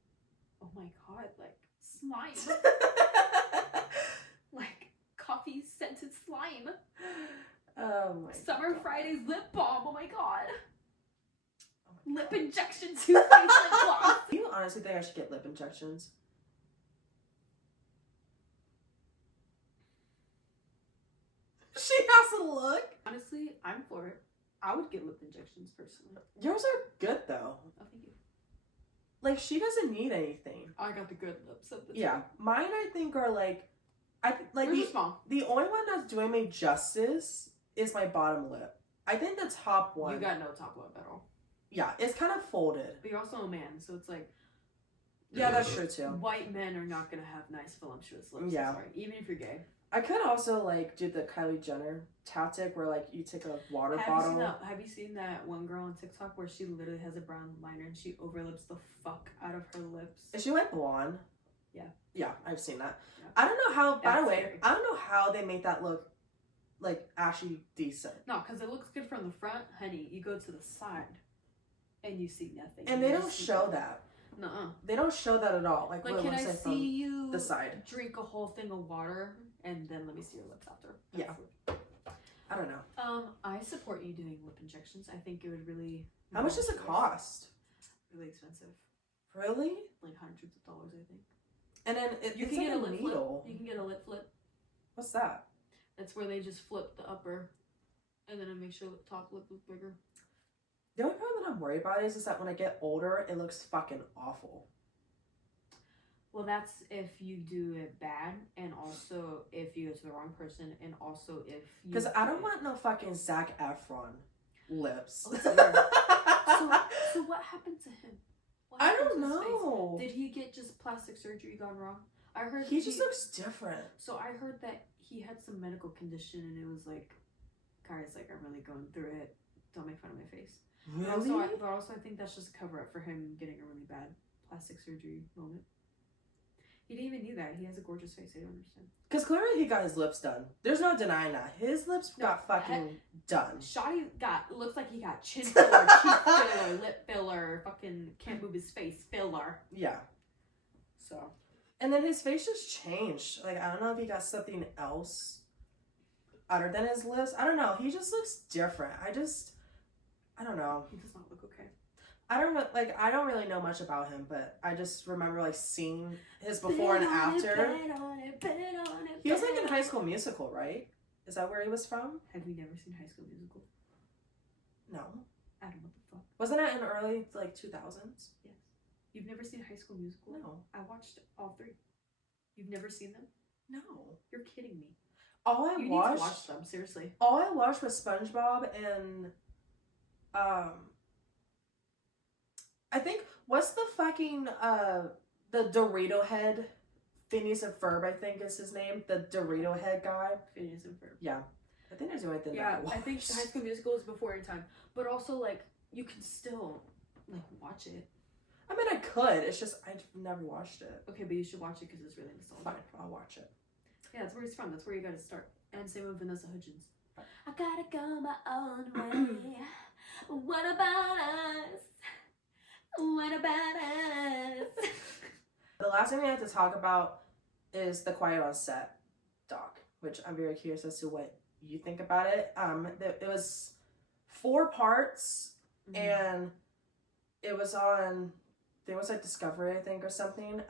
oh my god, like slime, like coffee scented slime. Oh my Summer God. Fridays lip balm. Oh my god. Lip injection toothpaste lip gloss. Do you honestly think I should get lip injections? She has a look. Honestly, I'm for it. I would get lip injections personally. Yours are good though. Oh, thank you. Like she doesn't need anything. I got the good lips at the Yeah, mine I think are like, like Yours are small. the only one that's doing me justice is my bottom lip. I think the top one. You got no top lip at all. Yeah, it's kind of folded. But you're also a man, so it's like Yeah, that's true too. white men are not gonna have nice voluptuous lips. Yeah. Sorry. Even if you're gay. I could also like do the Kylie Jenner tactic where like you take a water bottle. Have you seen that one girl on TikTok where she literally has a brown liner and she overlips the fuck out of her lips? Is she like blonde? Yeah. Yeah, I've seen that. Yeah. I don't know how. By That's the way, scary. I don't know how they make that look like actually decent. No, because it looks good from the front, honey. You go to the side and you see nothing. And You they just don't see show the- that. Nuh-uh. They don't show that at all. Like, Like, what can looks I like see from you the side. drink a whole thing of water and then let me see your lips after? Yeah. I don't know. I support you doing lip injections. I think it would really. How much does it cost? Really expensive. Really? Like hundreds of dollars, I think. And then You it's can like get a a lip needle. flip. You can get a lip flip. What's that? That's where they just flip the upper, and then it makes your top lip look bigger. The only problem that I'm worried about is that when I get older, it looks fucking awful. Well, that's if you do it bad, and also if you go to the wrong person, and also if you. Because I don't want no fucking Zac Efron lips. Oh, so, so what happened to him? What I happened don't to his face? know. Did he get just plastic surgery gone wrong? I heard He just looks different. So I heard that he had some medical condition, and it was like, guys, like I'm really going through it. Don't make fun of my face. Really? But also, I think that's just a cover up for him getting a really bad plastic surgery moment. He didn't even need that. He has a gorgeous face. I don't understand. Because clearly he got his lips done. There's no denying that. His lips got fucking done. Shotty looks like he got chin filler, cheek filler, lip filler, fucking can't move his face filler. Yeah. So. And then his face just changed. Like, I don't know if he got something else other than his lips. I don't know. He just looks different. I don't know. He does not look okay. I don't really know much about him, but I just remember like seeing his before and after. He was like in High School Musical, right? Is that where he was from? Have you never seen High School Musical? No. I don't know what the fuck. Wasn't it in early like 2000s? Yes. You've never seen High School Musical? No. I watched all three. You've never seen them? No. You're kidding me. All I You watched. need to watch them, seriously. All I watched was SpongeBob and I think what's the fucking the Dorito head, Phineas and Ferb, I think is his name, the Dorito head guy. Phineas and Ferb. Yeah, I think there's the only thing. Yeah, that I think High School Musical is before your time, but also like you can still like watch it. I mean, I could. It's just I've never watched it. Okay, but you should watch it because it's really nostalgic. Fine, I'll watch it. Yeah, that's where he's from. That's where you got to start. And same with Vanessa Hudgens. I gotta go my own way. What about us? What about us? The last thing we have to talk about is the Quiet on Set doc, which I'm very curious as to what you think about it. It was 4 parts, and it was on, there was like Discovery, I think, or something.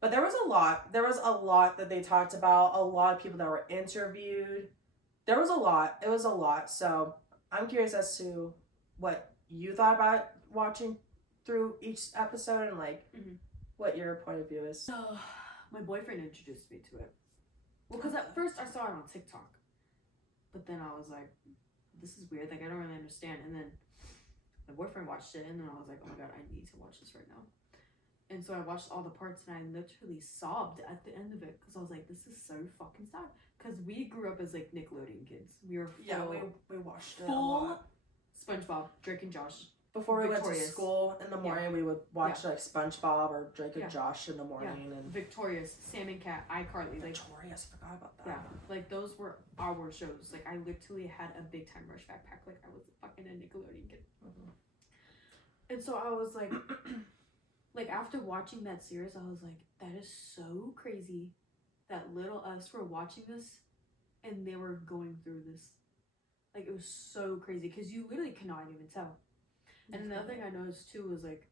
But there was a lot. There was a lot that they talked about. A lot of people that were interviewed. There was a lot. It was a lot. So I'm curious as to what you thought about watching through each episode and like what your point of view is. So, my boyfriend introduced me to it. Well, because at first I saw it on TikTok, but then I was like, "This is weird. Like I don't really understand." And then my boyfriend watched it, and then I was like, "Oh my god, I need to watch this right now." And so I watched all the parts, and I literally sobbed at the end of it because I was like, "This is so fucking sad." Because we grew up as like Nickelodeon kids. We were we watched it a full lot. SpongeBob, Drake and Josh. Before we went Victorious. to school in the morning, we would watch like SpongeBob or Drake and Yeah. Josh in the morning, and Victorious, Sam and Cat, iCarly, like Victorious. I forgot about that. yeah, like those were our shows. Like I literally had a Big Time Rush backpack. Like I was fucking a Nickelodeon kid. And so I was like, like after watching that series, I was like, that is so crazy that little us were watching this, and they were going through this. Like it was so crazy because you literally cannot even tell. And another thing I noticed too was like,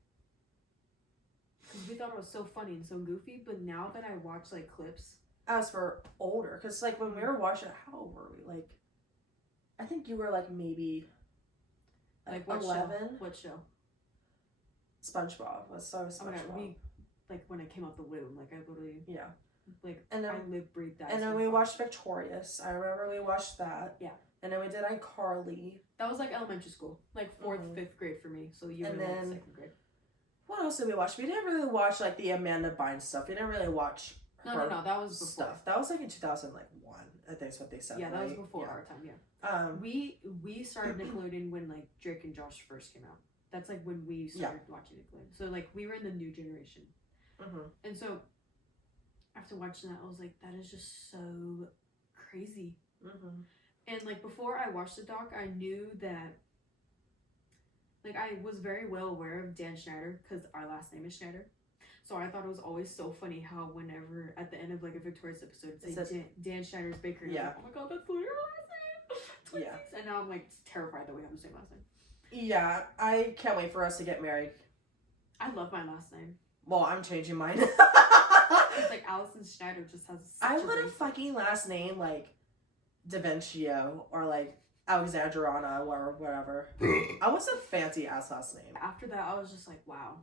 because we thought it was so funny and so goofy, but now that I watch like clips, As for older, because like when we were watching, how old were we? Like, I think you were like maybe like what 11. show? What show? SpongeBob. Let's start with Oh my SpongeBob. god, like when I came out the womb, like I literally Yeah. like And then I live, breathe that. and then SpongeBob. we watched Victorious. I remember we watched that. Yeah. And then we did iCarly. That was like elementary school, like 4th, 5th grade for me. So you were And in like then- 2nd grade. What else did we watch? We didn't really watch like the Amanda Bynes stuff. We didn't really watch No, her that was before. stuff. That was like in 2001. I think is what they said. Yeah, that was right? before Yeah. our time. Yeah. We started Nickelodeon when like Drake and Josh first came out. That's like when we started watching Nickelodeon. So like we were in the new generation. And so after watching that, I was like, that is just so crazy. And like before I watched the doc, I knew that like I was very well aware of Dan Schneider because our last name is Schneider. So I thought it was always so funny how whenever at the end of like a Victorious episode it said Dan Schneider's bakery. Yeah. I was like, oh my god, that's literally our last name. Yeah. Twinsies. And now I'm like terrified that we have the same last name. Yeah, I can't wait for us to get married. I love my last name. Well, I'm changing mine. It's like Allison Schneider just has such I a want a ring. fucking last name like DaVincio or like Alexandrona or whatever. I want some fancy ass last name. After that, I was just like, wow.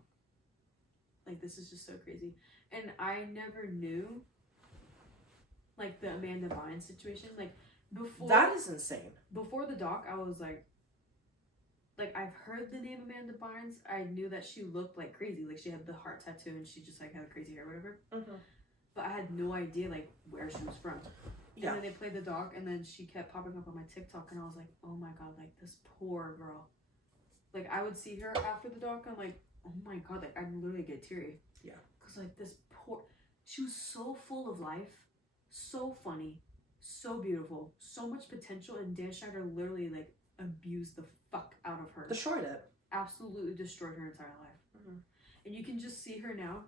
Like, this is just so crazy. and I never knew, like, the Amanda Bynes situation. Like, before That is insane. before the doc, I was like, I've heard the name Amanda Bynes. I knew that she looked like crazy. Like, she had the heart tattoo and she just, like, had crazy hair or whatever. Mm-hmm. But I had no idea, like, where she was from. Yeah. And then they played the doc, and then she kept popping up on my TikTok, and I was like, oh my god, like, this poor girl. Like, I would see her after the doc, and I'm like, oh my god, like, I literally get teary. Yeah. Because, like, this poor... She was so full of life, so funny, so beautiful, so much potential, and Dan Schneider literally, like, abused the fuck out of her. Destroyed it. Absolutely destroyed her entire life. Mm-hmm. And you can just see her now,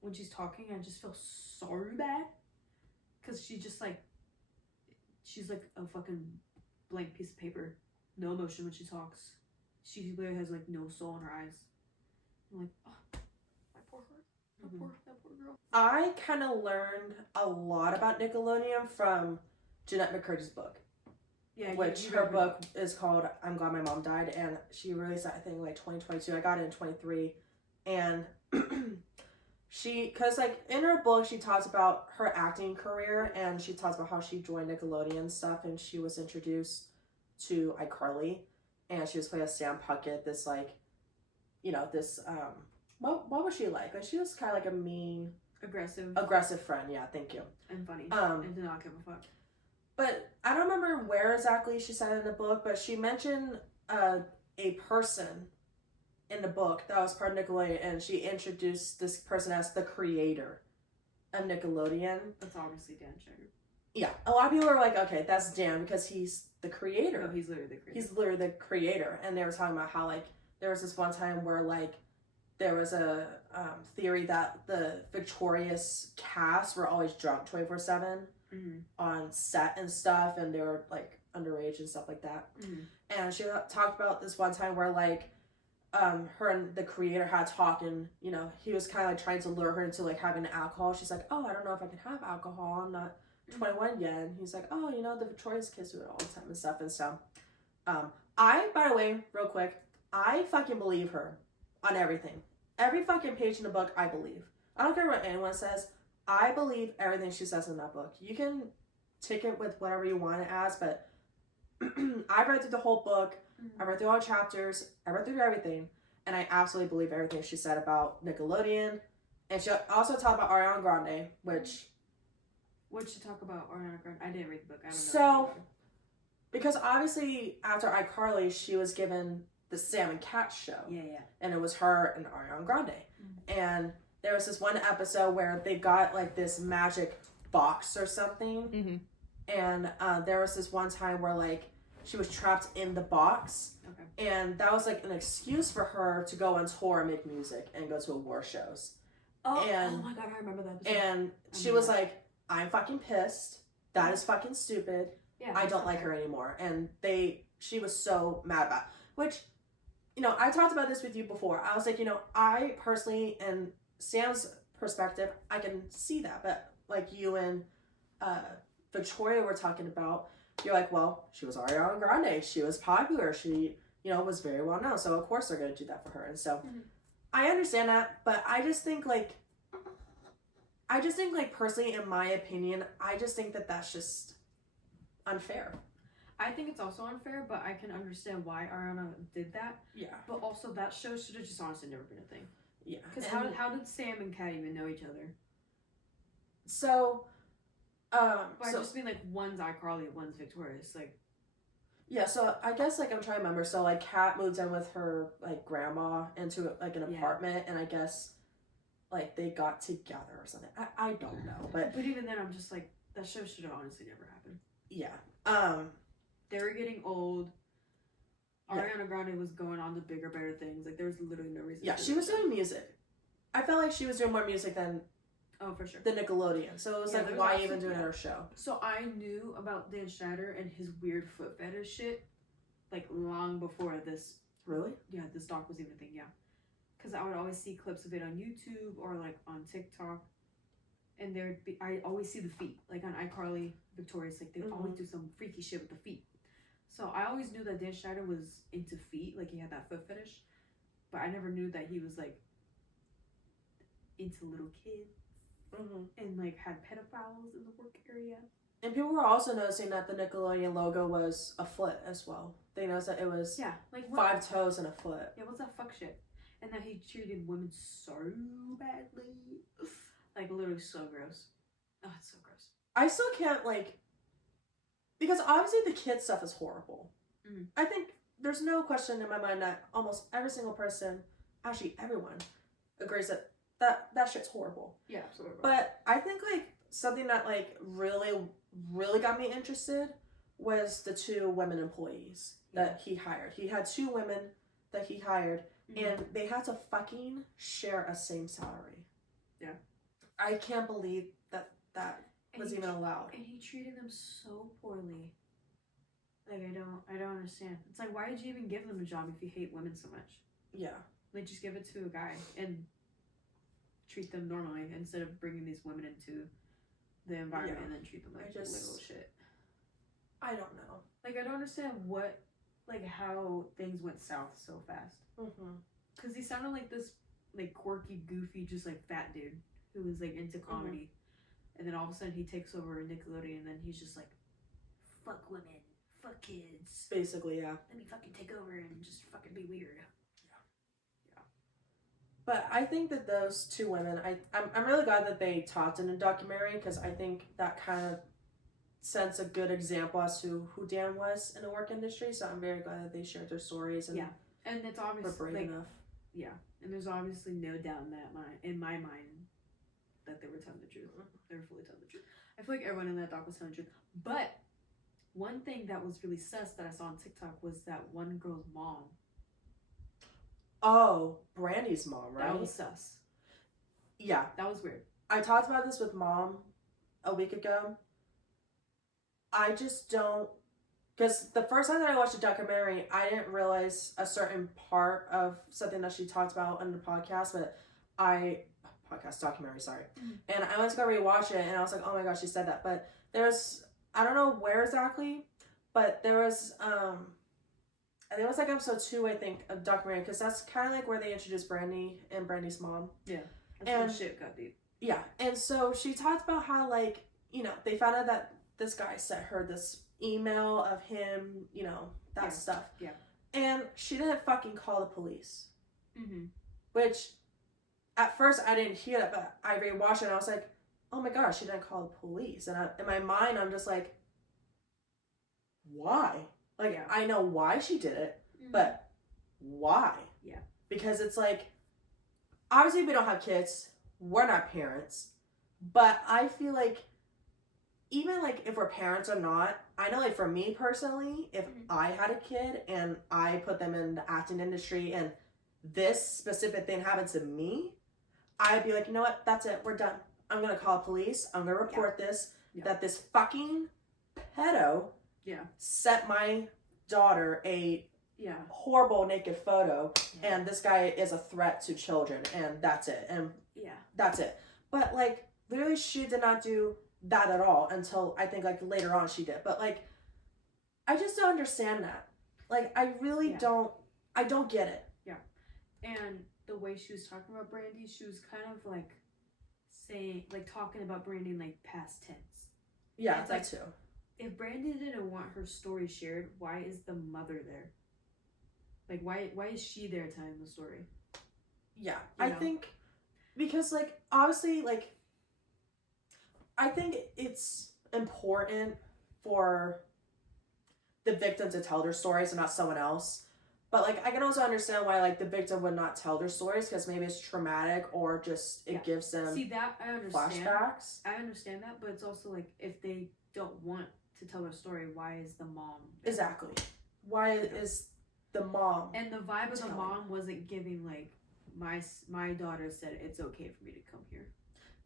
when she's talking, I just feel so bad. Because she just, like, she's like a fucking blank piece of paper. No emotion when she talks. She literally has, like, no soul in her eyes. I'm like, oh, my poor heart. That poor girl. I kind of learned a lot about Nickelodeon from Jeanette McCurdy's book. Yeah, Which you her read book is called I'm Glad My Mom Died, and she released that, I think, like 2022. I got it in 23. And because, like, in her book, she talks about her acting career, and she talks about how she joined Nickelodeon and stuff, and she was introduced to iCarly, and she was playing as Sam Puckett, this, like, you know, this, what was she like? Like, she was kind of like a mean, aggressive friend. Yeah, thank you. And funny. And did not give a fuck. But I don't remember where exactly she said it in the book, but she mentioned a person in the book that was part of Nickelodeon, and she introduced this person as the creator of Nickelodeon. That's obviously Dan Schneider. Yeah, a lot of people were like, okay, that's Dan because he's the creator. No, he's literally the creator. He's literally the creator. And they were talking about how, like, there was this one time where, like, there was a theory that the Victorious cast were always drunk 24/7 on set and stuff, and they were, like, underage and stuff like that. And she talked about this one time where, like, her and the creator had talked, and, you know, he was kind of, like, trying to lure her into, like, having alcohol. She's like, oh, I don't know if I can have alcohol. I'm not 21 yet. And he's like, oh, you know, the Victoria's kids do it all the time and stuff. And so, I, by the way, real quick, I fucking believe her on everything. Every fucking page in the book, I believe. I don't care what anyone says. I believe everything she says in that book. You can take it with whatever you want it as, but I read through the whole book. I read through all the chapters. I read through everything. And I absolutely believe everything she said about Nickelodeon. And she also talked about Ariana Grande, which... What'd she talk about Ariana Grande? I didn't read the book. I don't know. So, because obviously after iCarly, she was given the Sam and Cat show. Yeah. And it was her and Ariana Grande. And there was this one episode where they got, like, this magic box or something. And there was this one time where, like, she was trapped in the box. Okay. And that was, like, an excuse for her to go on tour and make music and go to award shows. Oh And- my god, I remember that episode. And she was like, I'm fucking pissed. That is fucking stupid. Yeah, I don't like her anymore. And she was so mad about it. Which, you know, I talked about this with you before. I was like, you know, I personally, and Sam's perspective, I can see that. But like you and Victoria were talking about, you're like, well, she was Ariana Grande. She was popular. She, you know, was very well known. So of course they're going to do that for her. And so I understand that. But I just think like personally, in my opinion, I just think that that's just unfair. I think it's also unfair, but I can understand why Ariana did that. Yeah. But also, that show should have just honestly never been a thing. Yeah. Because how did Sam and Kat even know each other? So, But I just mean, like, one's iCarly, one's Victorious. Like, yeah, so I guess, like, I'm trying to remember. So, like, Kat moved in with her, like, grandma into, like, an apartment, and I guess, like, they got together or something. I don't know, but even then, I'm just like, that show should have honestly never happened. yeah. They were getting old. Yeah. Ariana Grande was going on to bigger, better things. Like, there was literally no reason. Yeah, to she was doing music. I felt like she was doing more music than Oh, for sure. the Nickelodeon. So it was Yeah, like, there was why also- even do yeah. another show? So I knew about Dan Schneider and his weird foot fetish shit, like, long before this. Really? Yeah, this doc was even a thing. Yeah, because I would always see clips of it on YouTube or like on TikTok, and I always see the feet, like on iCarly, Victorious, like they would always do some freaky shit with the feet. So I always knew that Dan Schneider was into feet, like he had that foot fetish, but I never knew that he was like into little kids and like had pedophiles in the work area. And people were also noticing that the Nickelodeon logo was a foot as well. They noticed that it was like 5 toes and a foot. Yeah, what's that fuck shit? And that he treated women so badly. Like, literally so gross. Oh, it's so gross. I still can't, like, because obviously the kid stuff is horrible. Mm. I think there's no question in my mind that almost every single person, actually everyone, agrees that that shit's horrible. Yeah, absolutely. But I think, like, something that, like, really got me interested was the 2 women employees that he hired. He had 2 women that he hired, and they had to fucking share a same salary. Yeah. I can't believe that was even allowed. And he treated them so poorly. Like, I don't understand. It's like, why did you even give them a job if you hate women so much? Yeah. Like, just give it to a guy and treat them normally instead of bringing these women into the environment and then treat them like little shit. I don't know. Like, I don't understand how things went south so fast. Because he sounded like this, like, quirky, goofy, just, like, fat dude who was, like, into comedy. And then all of a sudden he takes over Nickelodeon and then he's just like, fuck women, fuck kids. Basically, yeah. Let me fucking take over and just fucking be weird. Yeah. But I think that those 2 women, I'm really glad that they talked in the documentary, because I think that kind of sends a good example as to who Dan was in the work industry. So I'm very glad that they shared their stories and and it's obviously were brave enough. Yeah, and there's obviously no doubt in my mind that they were telling the truth. They were fully telling the truth. I feel like everyone in that doc was telling the truth. But one thing that was really sus that I saw on TikTok was that one girl's mom. Oh, Brandy's mom, right? That was sus. Yeah. That was weird. I talked about this with Mom a week ago. I just don't, because the first time that I watched the documentary, I didn't realize a certain part of something that she talked about in the podcast, but documentary, sorry. And I went to go rewatch it, and I was like, oh my gosh, she said that. But there's, I don't know where exactly, but there was, I think it was like episode 2, I think, of the documentary, because that's kind of like where they introduced Brandy and Brandy's mom. Yeah. That's when shit got deep. Yeah. And so she talked about how, like, you know, they found out that this guy sent her this email of him, you know, that stuff. Yeah. And she didn't fucking call the police. Mm-hmm. Which, at first, I didn't hear that, but I rewatched it and I was like, oh my gosh, she didn't call the police. And in my mind, I'm just like, why? Like, I know why she did it, but why? Yeah. Because it's like, obviously we don't have kids, we're not parents, but I feel like, even like if we're parents or not, I know like for me personally, if I had a kid and I put them in the acting industry and this specific thing happened to me, I'd be like, you know what, that's it, we're done. I'm gonna call police, I'm gonna report this, that this fucking pedo sent my daughter a horrible naked photo and this guy is a threat to children and that's it. And that's it. But like literally she did not do that at all until I think like later on she did. But like I just don't understand that. Like I really don't get it. Yeah. And the way she was talking about Brandy, she was kind of like saying, like talking about Brandy in like past tense. Yeah, it's that like, too. If Brandy didn't want her story shared, why is the mother there? Like why is she there telling the story? Yeah, I think because like obviously like I think it's important for the victim to tell their stories and not someone else. But like I can also understand why like the victim would not tell their stories because maybe it's traumatic or just it gives them that I understand. Flashbacks. I understand that, but it's also like if they don't want to tell their story, why is the mom there? Exactly. Why is the mom? And the vibe of the mom wasn't giving like my daughter said it's okay for me to come here.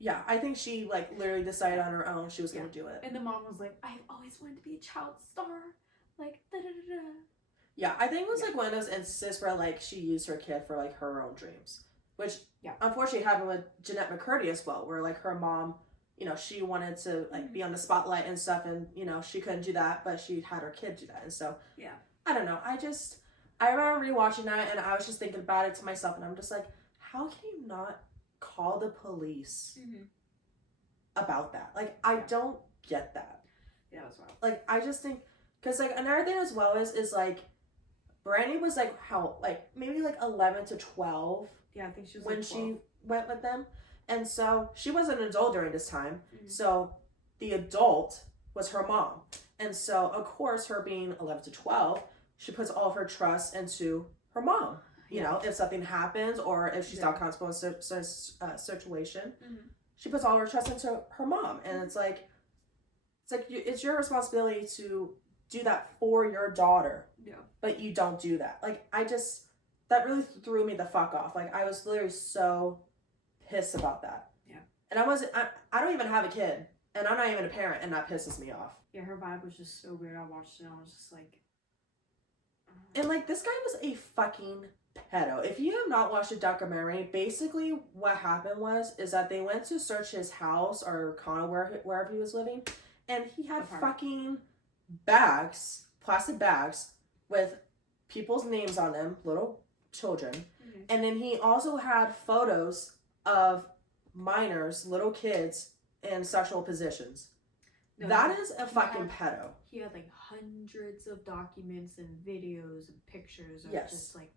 Yeah, I think she like literally decided on her own she was gonna do it. And the mom was like, I've always wanted to be a child star. Like da da da da. Yeah, I think it was like one of those instances where like she used her kid for like her own dreams. Which unfortunately happened with Jeanette McCurdy as well, where like her mom, you know, she wanted to like be on the spotlight and stuff and you know, she couldn't do that, but she had her kid do that. And so I don't know. I remember rewatching that and I was just thinking about it to myself and I'm just like, how can you not call the police Mm-hmm. about that. Like, I Yeah. don't get that. Yeah, that's wild. Like, I just think, because, like, another thing as well is like, Brandy was, like, how, like, maybe, like, 11 to 12 Yeah, I think she was when like 12. she went with them. And so, she was an adult during this time. Mhm. So, the adult was her mom. And so, of course, her being 11 to 12, she puts all of her trust into her mom. You know, if something happens or if she's Yeah. not comfortable in a situation, Mhm. she puts all her trust into her mom. And it's like it's your responsibility to do that for your daughter, Yeah. but you don't do that. Like, that really threw me the fuck off. Like, I was literally so pissed about that. Yeah. And I don't even have a kid, and I'm not even a parent, and that pisses me off. Yeah, her vibe was just so weird. I watched it and I was just like, And, like, this guy was a fucking pedo. If you have not watched the documentary, basically what happened is that they went to search his house or condo wherever he was living, and he had Apartment. fucking plastic bags with people's names on them, little children. Mhm. And then he also had photos of minors, little kids, in sexual positions. No, That he- is a he fucking had- pedo. He had like hundreds of documents and videos and pictures of Yes. just like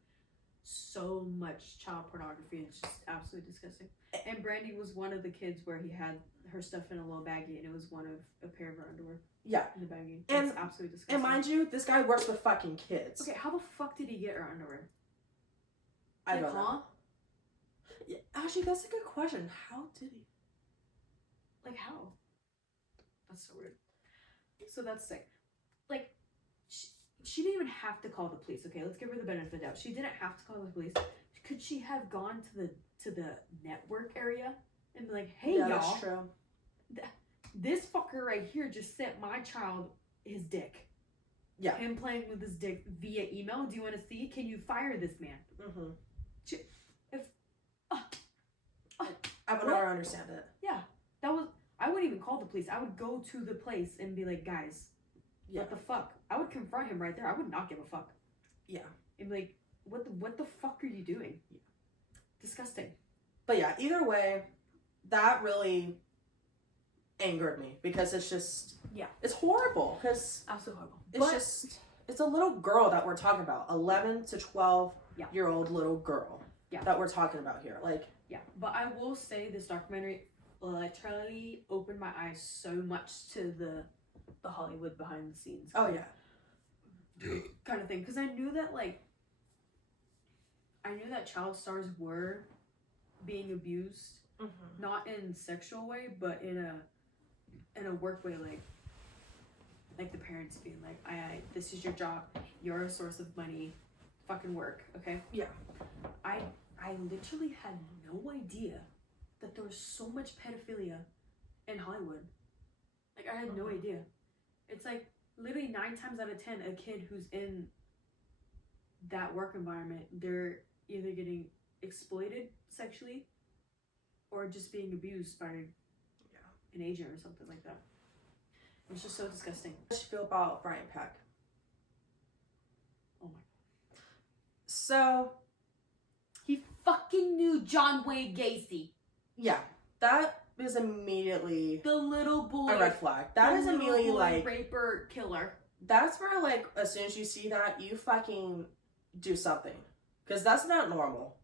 so much child pornography. It's just absolutely disgusting. And Brandy was one of the kids where he had her stuff in a little baggie and it was one of a pair of her underwear Yeah. in the baggie. And- It's absolutely disgusting. And mind you, this guy works with fucking kids. Okay, how the fuck did he get her underwear? I Like, don't know. huh? Yeah, actually, that's a good question. How did he? Like how? That's so weird. So that's sick. Like, she didn't even have to call the police. Okay, let's give her the benefit of the doubt. She didn't have to call the police. Could she have gone to the network area and be like, "Hey, Yeah, y'all, that's true. this fucker right here just sent my child his dick. Yeah. Him playing with his dick via email. Do you want to see? Can you fire this man?" Mm-hmm. If I would What? never understand it. that was, I wouldn't even call the police. I would go to the place and be like, "Guys, Yeah. what the fuck?" I would confront him right there. I would not give a fuck. Yeah. And be like, what the fuck are you doing? Disgusting. But yeah, either way, that really angered me because it's just it's horrible because Absolutely horrible. it's a little girl that we're talking about, 11 to 12 Yeah. year old little girl Yeah. that we're talking about here. Like, Yeah, but I will say this documentary literally opened my eyes so much to the Hollywood behind the scenes. oh yeah, Kind of thing, because I knew that child stars were being abused, not in sexual way, but in a work way, like the parents being like, I this is your job, you're a source of money, fucking work, okay? Yeah. I literally had no idea that there was so much pedophilia in Hollywood. Like, I had no idea. It's like literally 9 times out of 10, a kid who's in that work environment, they're either getting exploited sexually or just being abused by an agent or something like that. It's just so disgusting. How do you feel about Brian Peck? Oh my. So He fucking knew John Wayne Gacy. yeah, that is immediately The little boy. a red flag. That is the little immediately boy like raper killer. that's where like as soon as you see that you fucking do something because that's not normal.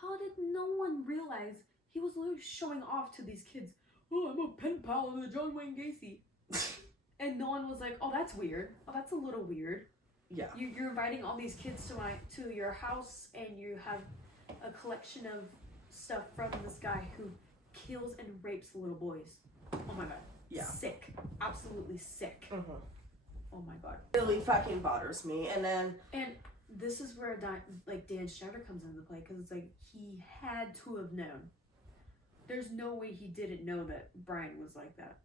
How did no one realize he was literally showing off to these kids? Oh, I'm a pen pal of the John Wayne Gacy. And no one was like, "Oh, that's weird. Oh, that's a little weird." Yeah. You're inviting all these kids to your house, and you have a collection of stuff from this guy who kills and rapes little boys. Oh my god. Yeah. Sick. Absolutely sick. Mm-hmm. Oh my god. Really fucking bothers me. And then And this is where Dan Schneider comes into play, because it's like he had to have known. There's no way he didn't know that Brian was like that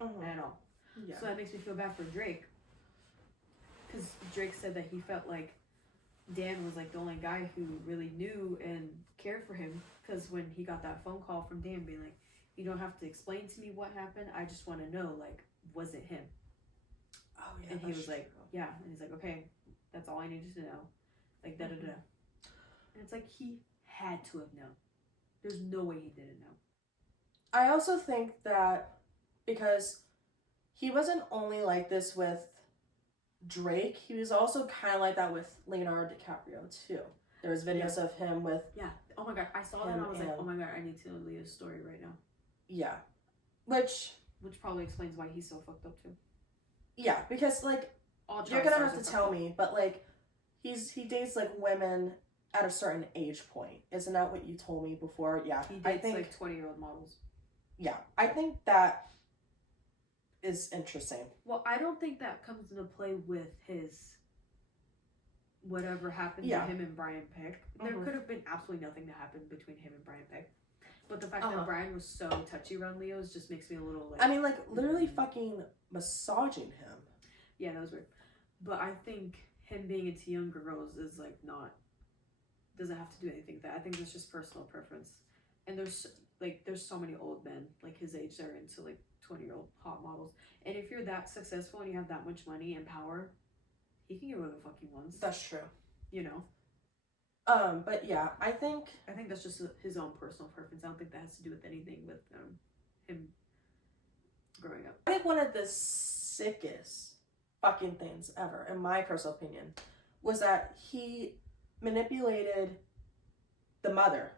at all. yeah. So that makes me feel bad for Drake, because Drake said that he felt like Dan was like the only guy who really knew and cared for him, because when he got that phone call from Dan being like, "You don't have to explain to me what happened, I just want to know, like, was it him?" Oh yeah. And he that's was like, true. "Yeah," and he's like, "Okay, that's all I needed to know," like da da da. And it's like he had to have known. There's no way he didn't know. I also think that because he wasn't only like this with Drake, he was also kind of like that with Leonardo DiCaprio too. There was videos of him with Yeah. Oh my god, I saw that and I was like, oh my god, I need to know Leo's story right now. yeah, which probably explains why he's so fucked up too. yeah, because like All you're child gonna stars have are to fucked tell up. me, but like he dates like women at a certain age point. Isn't that what you told me before? Yeah, He I dates think like 20-year-old models. yeah, I think that is interesting. Well, I don't think that comes into play with his whatever happened Yeah. to him and Brian Peck. There Mhm. could have been absolutely nothing that happened between him and Brian Peck. But the fact Uh-huh. that Brian was so touchy around Leo's just makes me a little like I mean, like literally fucking massaging him. yeah, that was weird. But I think him being into young girls is like not doesn't have to do anything with that. I think it's just personal preference. And there's so many old men like his age that are into like 20-year-old hot models. And if you're that successful and you have that much money and power, he can get whatever the fuck he wants. That's true. You know? But yeah, I think that's just his own personal preference. I don't think that has to do with anything with him growing up. I think one of the sickest fucking things ever, in my personal opinion, was that he manipulated the mother.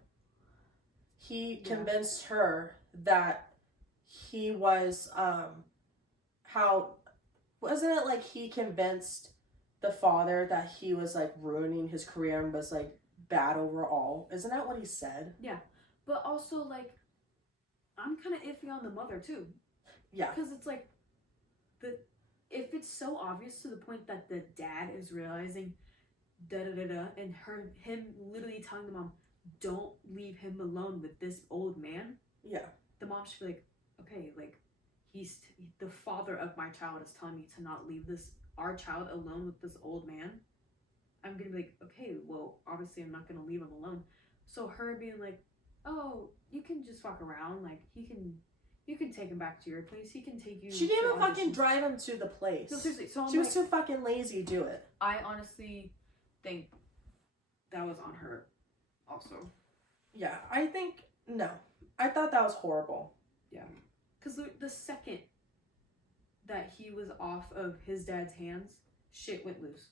He Yeah. convinced her that he was how wasn't it like he convinced the father that he was like ruining his career and was like bad overall? Isn't that what he said? But also, like, I'm kind of iffy on the mother too, Yeah. because it's like if it's so obvious to the point that the dad is realizing and him literally telling the mom, don't leave him alone with this old man. Yeah. The mom should be like, okay, like he's the father of my child is telling me to not leave our child alone with this old man. I'm gonna be like, okay, well, obviously I'm not gonna leave him alone. So her being like, oh, you can just walk around, like you can take him back to your place. He can take you. She didn't to even fucking auditions." drive him to the place. No, seriously. So I'm She was like, too fucking lazy to do it. I honestly think that was on her. Also, Yeah, I think no. I thought that was horrible. because the second that he was off of his dad's hands, shit went loose,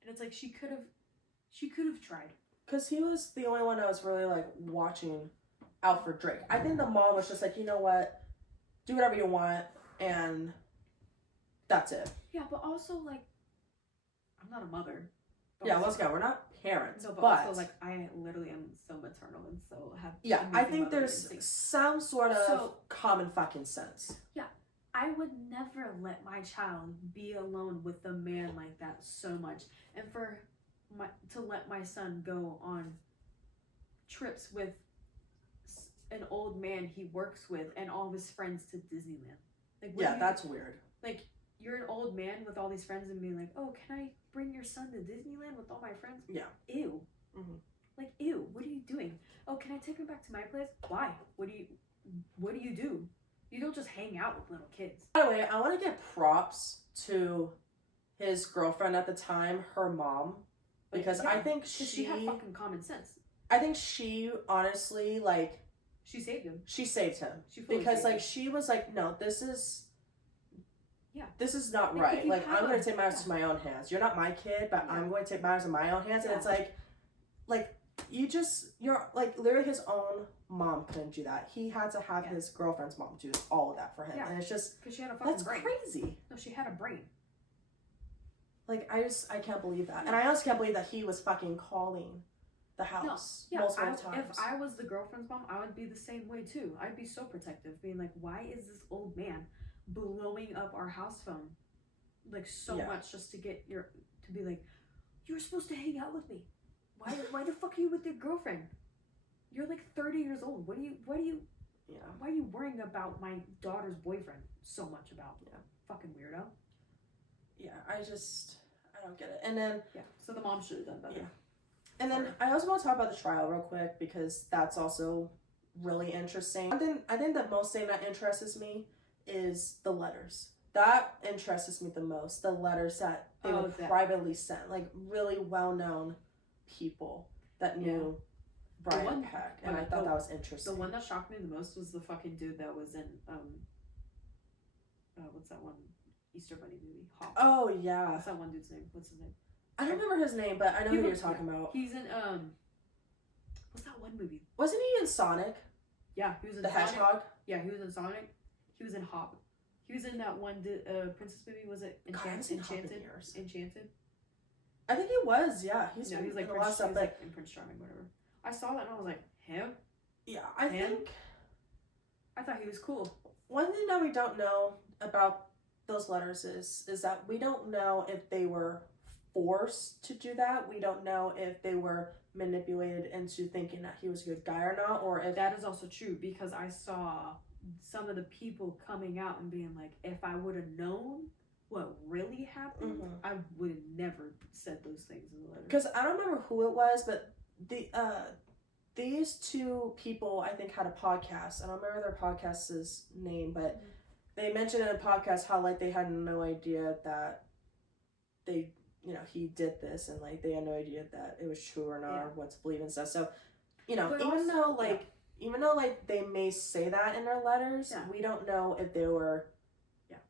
and it's like she could have tried. Because he was the only one that was really like watching out for Drake. I think the mom was just like, you know what, do whatever you want, and that's it. Yeah, but also like, I'm not a mother. But Yeah, also- once again, we're not parents, No, but, but also like I literally am so maternal and so have. yeah, I amazing think mother there's instincts. some sort of So- common fucking sense. I would never let my child be alone with a man like that so much, and to let my son go on trips with an old man he works with and all of his friends to Disneyland. Like, what Yeah, do you- that's weird. like you're an old man with all these friends and being like, oh, can I bring your son to Disneyland with all my friends? Yeah. Ew. Mhm. Like, ew. What are you doing? Oh, can I take him back to my place? Why? What do you do? You don't just hang out with little kids. By the way, I want to give props to his girlfriend at the time, her mom, because Yeah, I think 'cause she had fucking common sense. I think she honestly like She saved him. she saved him She fully because saved like him. she was like, no, this is not Like, right. if you Like have I'm going a- to take matters to my own hands. You're not my kid, but Yeah. I'm going to take matters in my own hands. And Yeah. it's like you're like literally his own mom couldn't do that. He had to have Yeah. his girlfriend's mom do all of that for him, Yeah. and it's just Because she had a fucking that's brain. crazy. No, she had a brain. Like I can't believe that, and I also can't believe that he was fucking calling the house Yeah, multiple times. if I was the girlfriend's mom, I would be the same way too. I'd be so protective, being like, why is this old man blowing up our house phone like so Yeah. much just to get to be like, you were supposed to hang out with me. Why the fuck are you with your girlfriend? You're like 30 years old. Why are you worrying about my daughter's boyfriend so much about? Yeah. Fucking weirdo. Yeah, I don't get it. And then Yeah. So the mom should have done better. Yeah. And then I also want to talk about the trial real quick because that's also really interesting. I think the most thing that interests me is the letters. That interests me the most. The letters that they would that- privately send, like really well-known people that knew Brian one- Peck, and I okay, thought the- that was The interesting. one that shocked me the most was the fucking dude that was in what's that one Easter Bunny movie? Hop. Oh yeah, What's that one dude's name? What's his name? I don't remember his name, but I know He who you're was- talking about. He's in what's that one movie? Wasn't he in Sonic Yeah, he was in the Sonic. Hedgehog? Yeah, he was in Sonic. He was in Hop. He was in that one princess movie. Was it God, I haven't seen Hop in Enchanted? years. Enchanted. I think he was. Yeah, he's No, been he's like in a lot of Prince, stuff. he's But like in Prince Charming, whatever. I saw that and I was like, him? yeah, I Him? think I thought he was cool. one thing that we don't know about those letters is that we don't know if they were forced to do that. We don't know if they were manipulated into thinking that he was a good guy or not, or if That is also true because I saw some of the people coming out and being like, if I would have known what really happened, Mhm. I would have never said those things in the letter. because I don't remember who it was, but these two people I think had a podcast. I don't remember their podcast's name, but they mentioned in a podcast how like they had no idea that they he did this, and like they had no idea that it was true or not, Yeah. or what to believe and stuff. So But even though like they may say that in their letters, Yeah. we don't know if they were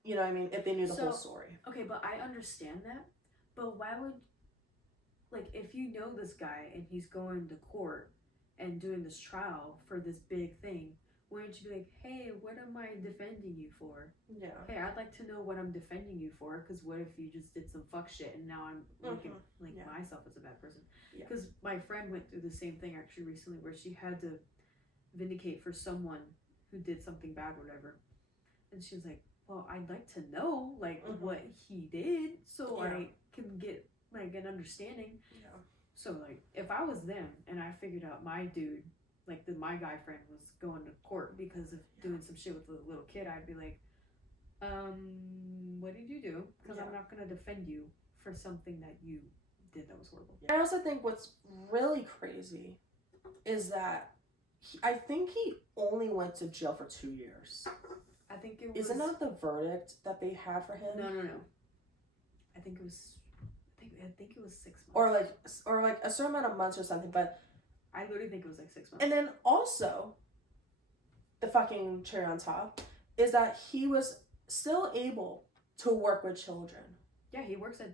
you know what I mean, if they knew the whole So- story. Okay, but I understand that. But why would, like, if you know this guy and he's going to court and doing this trial for this big thing, wouldn't you be like, hey, what am I defending you for? Yeah. Hey, I'd like to know what I'm defending you for, because what if you just did some fuck shit and now I'm looking like Yeah. myself as a bad person? Yeah. Because my friend went through the same thing actually recently where she had to vindicate for someone who did something bad or whatever. And she was like, well, I'd like to know like Mhm. what he did so Yeah. I can get like an understanding. Yeah. So like if I was them and I figured out my dude, like my guy friend was going to court because of doing some shit with a little kid, I'd be like, what did you do? Because Yeah. I'm not gonna defend you for something that you did that was horrible. I also think what's really crazy is that I think he only went to jail for 2 years. I think it was Isn't that the verdict that they had for him? no. I think it was I think it was 6 months. Or like a certain amount of months or something. But I literally think it was like 6 months. and then also the fucking cherry on top is that he was still able to work with children. Yeah, he worked at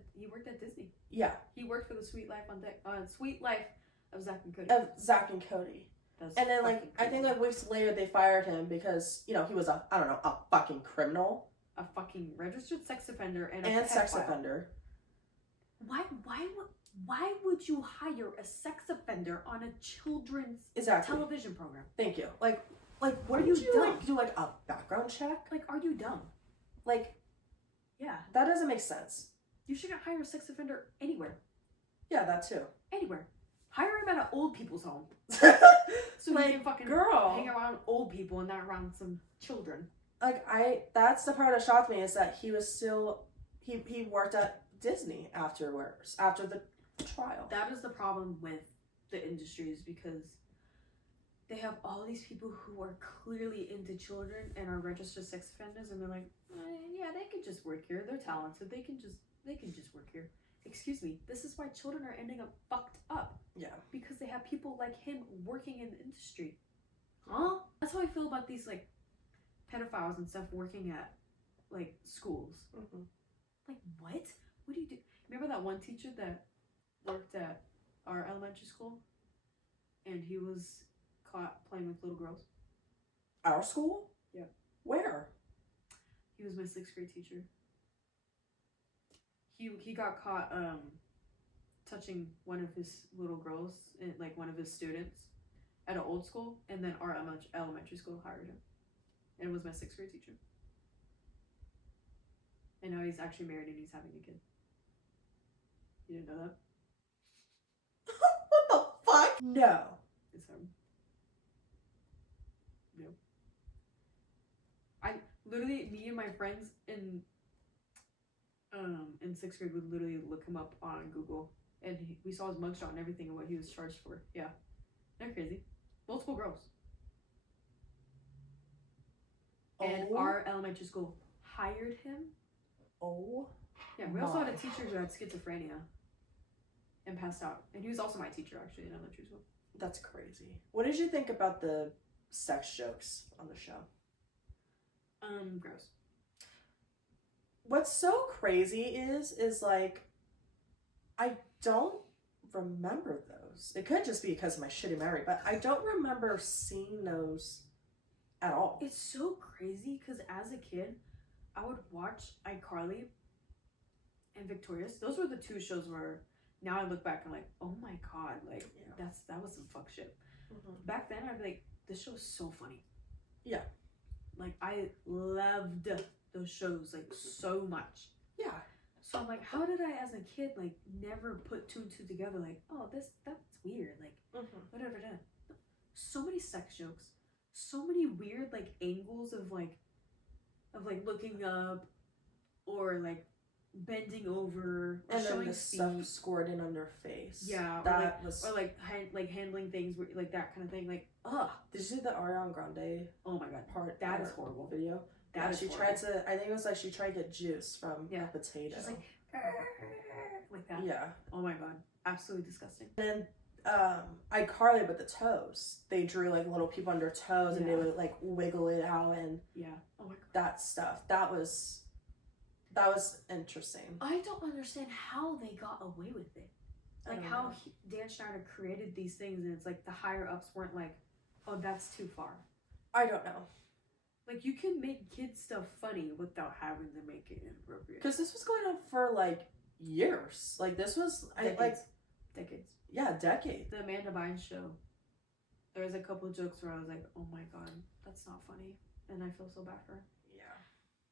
Disney. Yeah, He worked for the Sweet Life on Deck. Sweet Life of Zach and Cody. of Zach and Cody. That's And then like fucking I think crazy. like weeks later they fired him because he was a fucking criminal a fucking registered sex offender and a and sex pedophile. offender. Why would you hire a sex offender on a children's Exactly. television program? Thank you. Like Are wouldn't you you dumb? like do like a background check? Like, are you dumb? Like Yeah. that doesn't make sense. You shouldn't hire a sex offender anywhere. Yeah, that too. Anywhere. Hire him at an old people's home. So Like, he can fucking girl. hang around old people and not around some children. Like that's the part that shocked me is that he was still he worked at Disney afterwards after the trial. That is the problem with the industry is because they have all these people who are clearly into children and are registered sex offenders and they're like, yeah, they can just work here. They're talented. They can just work here. Excuse me. This is why children are ending up fucked up Yeah. because they have people like him working in the industry. Huh? That's how I feel about these like pedophiles and stuff working at like schools. Mm-hmm. Like what? What do you do? Remember that one teacher that worked at our elementary school and he was caught playing with little girls? Our school? Yeah. Where? He was my 6th grade teacher. He got caught touching one of his little girls, like one of his students, at an old school, and then our elementary school hired him. And it was my 6th grade teacher. And now he's actually married and he's having a kid. You didn't know that? What the fuck? No. It's him. Yep. I literally, me and my friends in 6th grade would literally look him up on Google, and we saw his mugshot and everything and what he was charged for. Yeah, they're crazy. Multiple girls. And Oh. our elementary school hired him. Oh. Yeah, we also had a My. teacher who had schizophrenia and passed out, and he was also my teacher actually in elementary school. That's crazy. What did you think about the sex jokes on the show? Gross. What's so crazy is like, I don't remember those. It could just be because of my shitty memory, but I don't remember seeing those at all. It's so crazy because as a kid, I would watch iCarly and Victorious. Those were the two shows where now I look back and like, oh my god, like that was some fuck shit. Back then, I'd be like, this show is so funny. Yeah. Like I loved those shows like so much. Yeah. So I'm like, how did I as a kid like never put two and two together? Like, oh, that's weird. Like, whatever. So many sex jokes, so many weird like angles of like looking up or like bending over or And then showing the stuff feet. squirting on their face. Yeah, that was. or like handling things like that kind of thing. Like, ugh. Did you see the Ariana Grande Oh my god, part? that is horrible. Video. That is she horrible. tried to. I think it was like she tried to get juice from Yeah. a potato. She's like that. Yeah. Oh my god, absolutely disgusting. And iCarly, but the toes. They drew like little people on their toes, and they Yeah. would like wiggle it out and Yeah. Oh my god. that stuff. That was interesting. I don't understand how they got away with it. I Like don't how know. Dan Schneider created these things, and it's like the higher ups weren't like, oh, that's too far. I don't know. Like you can make kids stuff funny without having to make it inappropriate. Because this was going on for like years. Like this was Decades. decades. The Amanda Bynes show. There was a couple of jokes where I was like, oh my god, that's not funny, and I feel so bad for her. Yeah.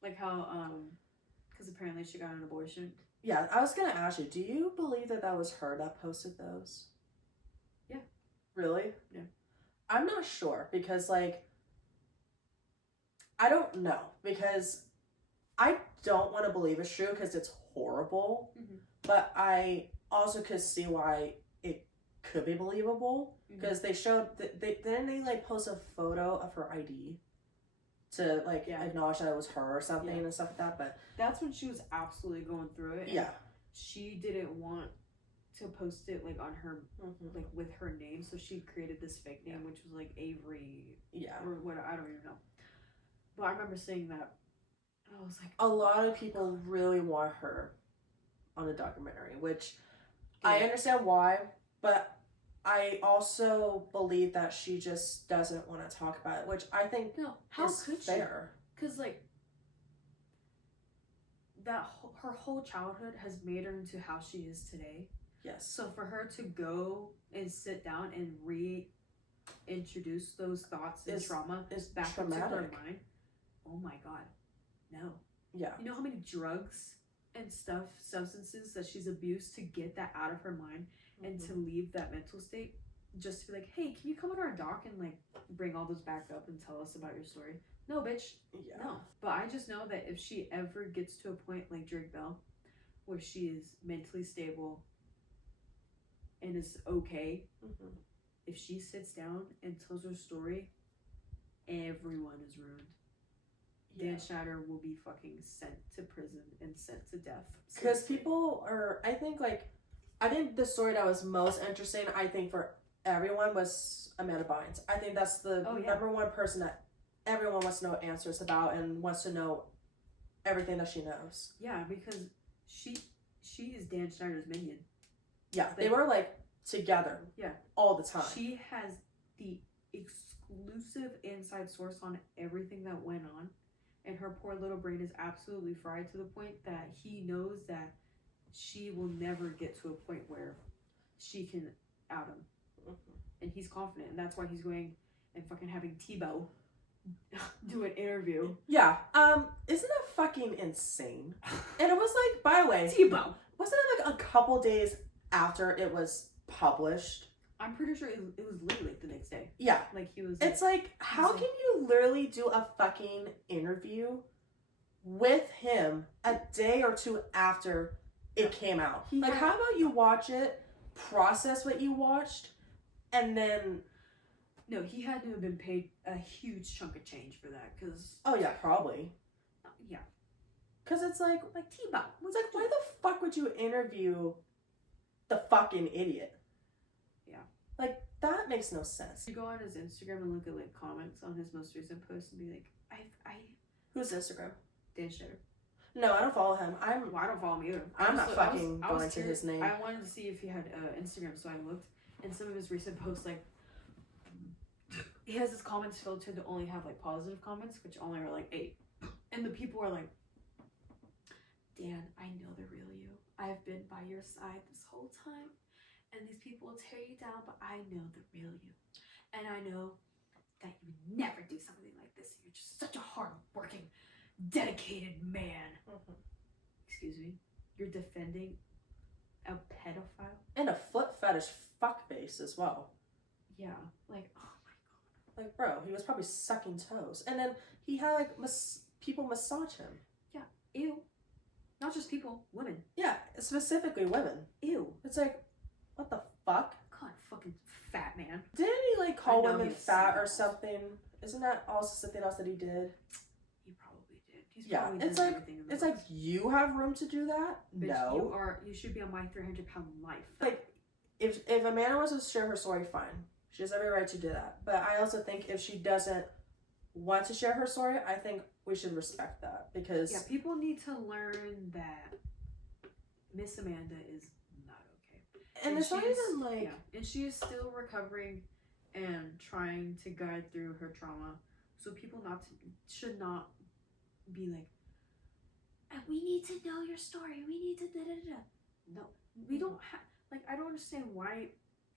Like how because apparently she got an abortion. Yeah, I was gonna ask you, do you believe that was her that posted those? Yeah. Really? Yeah. I'm not sure because like I don't know because I don't want to believe it's true because it's horrible, but I also could see why it could be believable because they showed they like post a photo of her ID to like acknowledge that it was her or something and stuff like that, but that's when she was absolutely going through it. Yeah. She didn't want to post it like on her like with her name, so she created this fake name which was like Avery or what, I don't even know. But I remember seeing that and I was like, a lot of people really want her on a documentary, which I understand why, but I also believe that she just doesn't want to talk about it, which I think how is could fair. Because like her whole childhood has made her into how she is today. Yes. So for her to go and sit down and reintroduce those thoughts and trauma is back traumatic. into her mind, oh my god, no. Yeah. You know how many drugs and substances that she's abused to get that out of her mind and to leave that mental state, just to be like, hey, can you come on our doc and like bring all those back up and tell us about your story? No, bitch. Yeah. No. But I just know that if she ever gets to a point like Drake Bell, where she is mentally stable and is okay, if she sits down and tells her story, everyone is ruined. Dan Schneider will be fucking sent to prison and sent to death. Because people are, I think the story that was most interesting, I think for everyone, was Amanda Bynes. I think that's the number one person that everyone wants to know answers about and wants to know everything that she knows. Yeah, because she is Dan Schneider's minion. Yeah, they were like together. Yeah, all the time. She has the exclusive inside source on everything that went on, and her poor little brain is absolutely fried to the point that he knows that she will never get to a point where she can out him. And he's confident, and that's why he's going and fucking having Tebow do an interview. Yeah. Isn't that fucking insane? And it was like, by the way, Tebow. Wasn't it like a couple days after it was published? I'm pretty sure it was literally like the next day. Yeah. Like he was. It's like, how can you literally do a fucking interview with him a day or two after it came out? Like, how about you watch it, process what you watched, and then... No, he had to have been paid a huge chunk of change for that, because... Oh, yeah, probably. Yeah. Because it's like Tebow. It's like, why the fuck would you interview the fucking idiot? Yeah. Like, that makes no sense. You go on his Instagram and look at like comments on his most recent post and be like, I Who's Instagram? Dan Shader. No, I don't follow him. Well, I don't follow him either. I'm not I was- fucking I was going to his name. I wanted to see if he had Instagram, so I looked, and some of his recent posts, like, he has his comments filtered to only have like positive comments, which only are like 8, and the people are like, Dan, I know the real you. I've been by your side this whole time, and these people will tear you down, but I know the real you, and I know that you would never do something like this. You're just such a hard-working, dedicated man. Excuse me. You're defending a pedophile? And a foot fetish fuckface as well. Yeah. Like, oh my god. Like, bro, he was probably sucking toes. And then he had, like, people massage him. Yeah. Ew. Not just people, women. Yeah, specifically women. Ew. It's like, what the fuck? God, fucking fat man. Didn't he, like, call I know women he was fat saying or that. something? Isn't that also something else that he did? He probably did. He's Yeah, probably it's done like- everything in the It's like, world. you have room to do that? Bitch, No. you should be on my 300-pound life. Like, if Amanda wants to share her story, fine. She has every right to do that. But I also think if she doesn't want to share her story, I think we should respect that. Because Yeah, people need to learn that Miss Amanda is not okay. and it's not she's- even like yeah, and she is still recovering and trying to guide through her trauma. So people should not be like, we need to know your story. We need to da da da. No, we don't have. Like, I don't understand why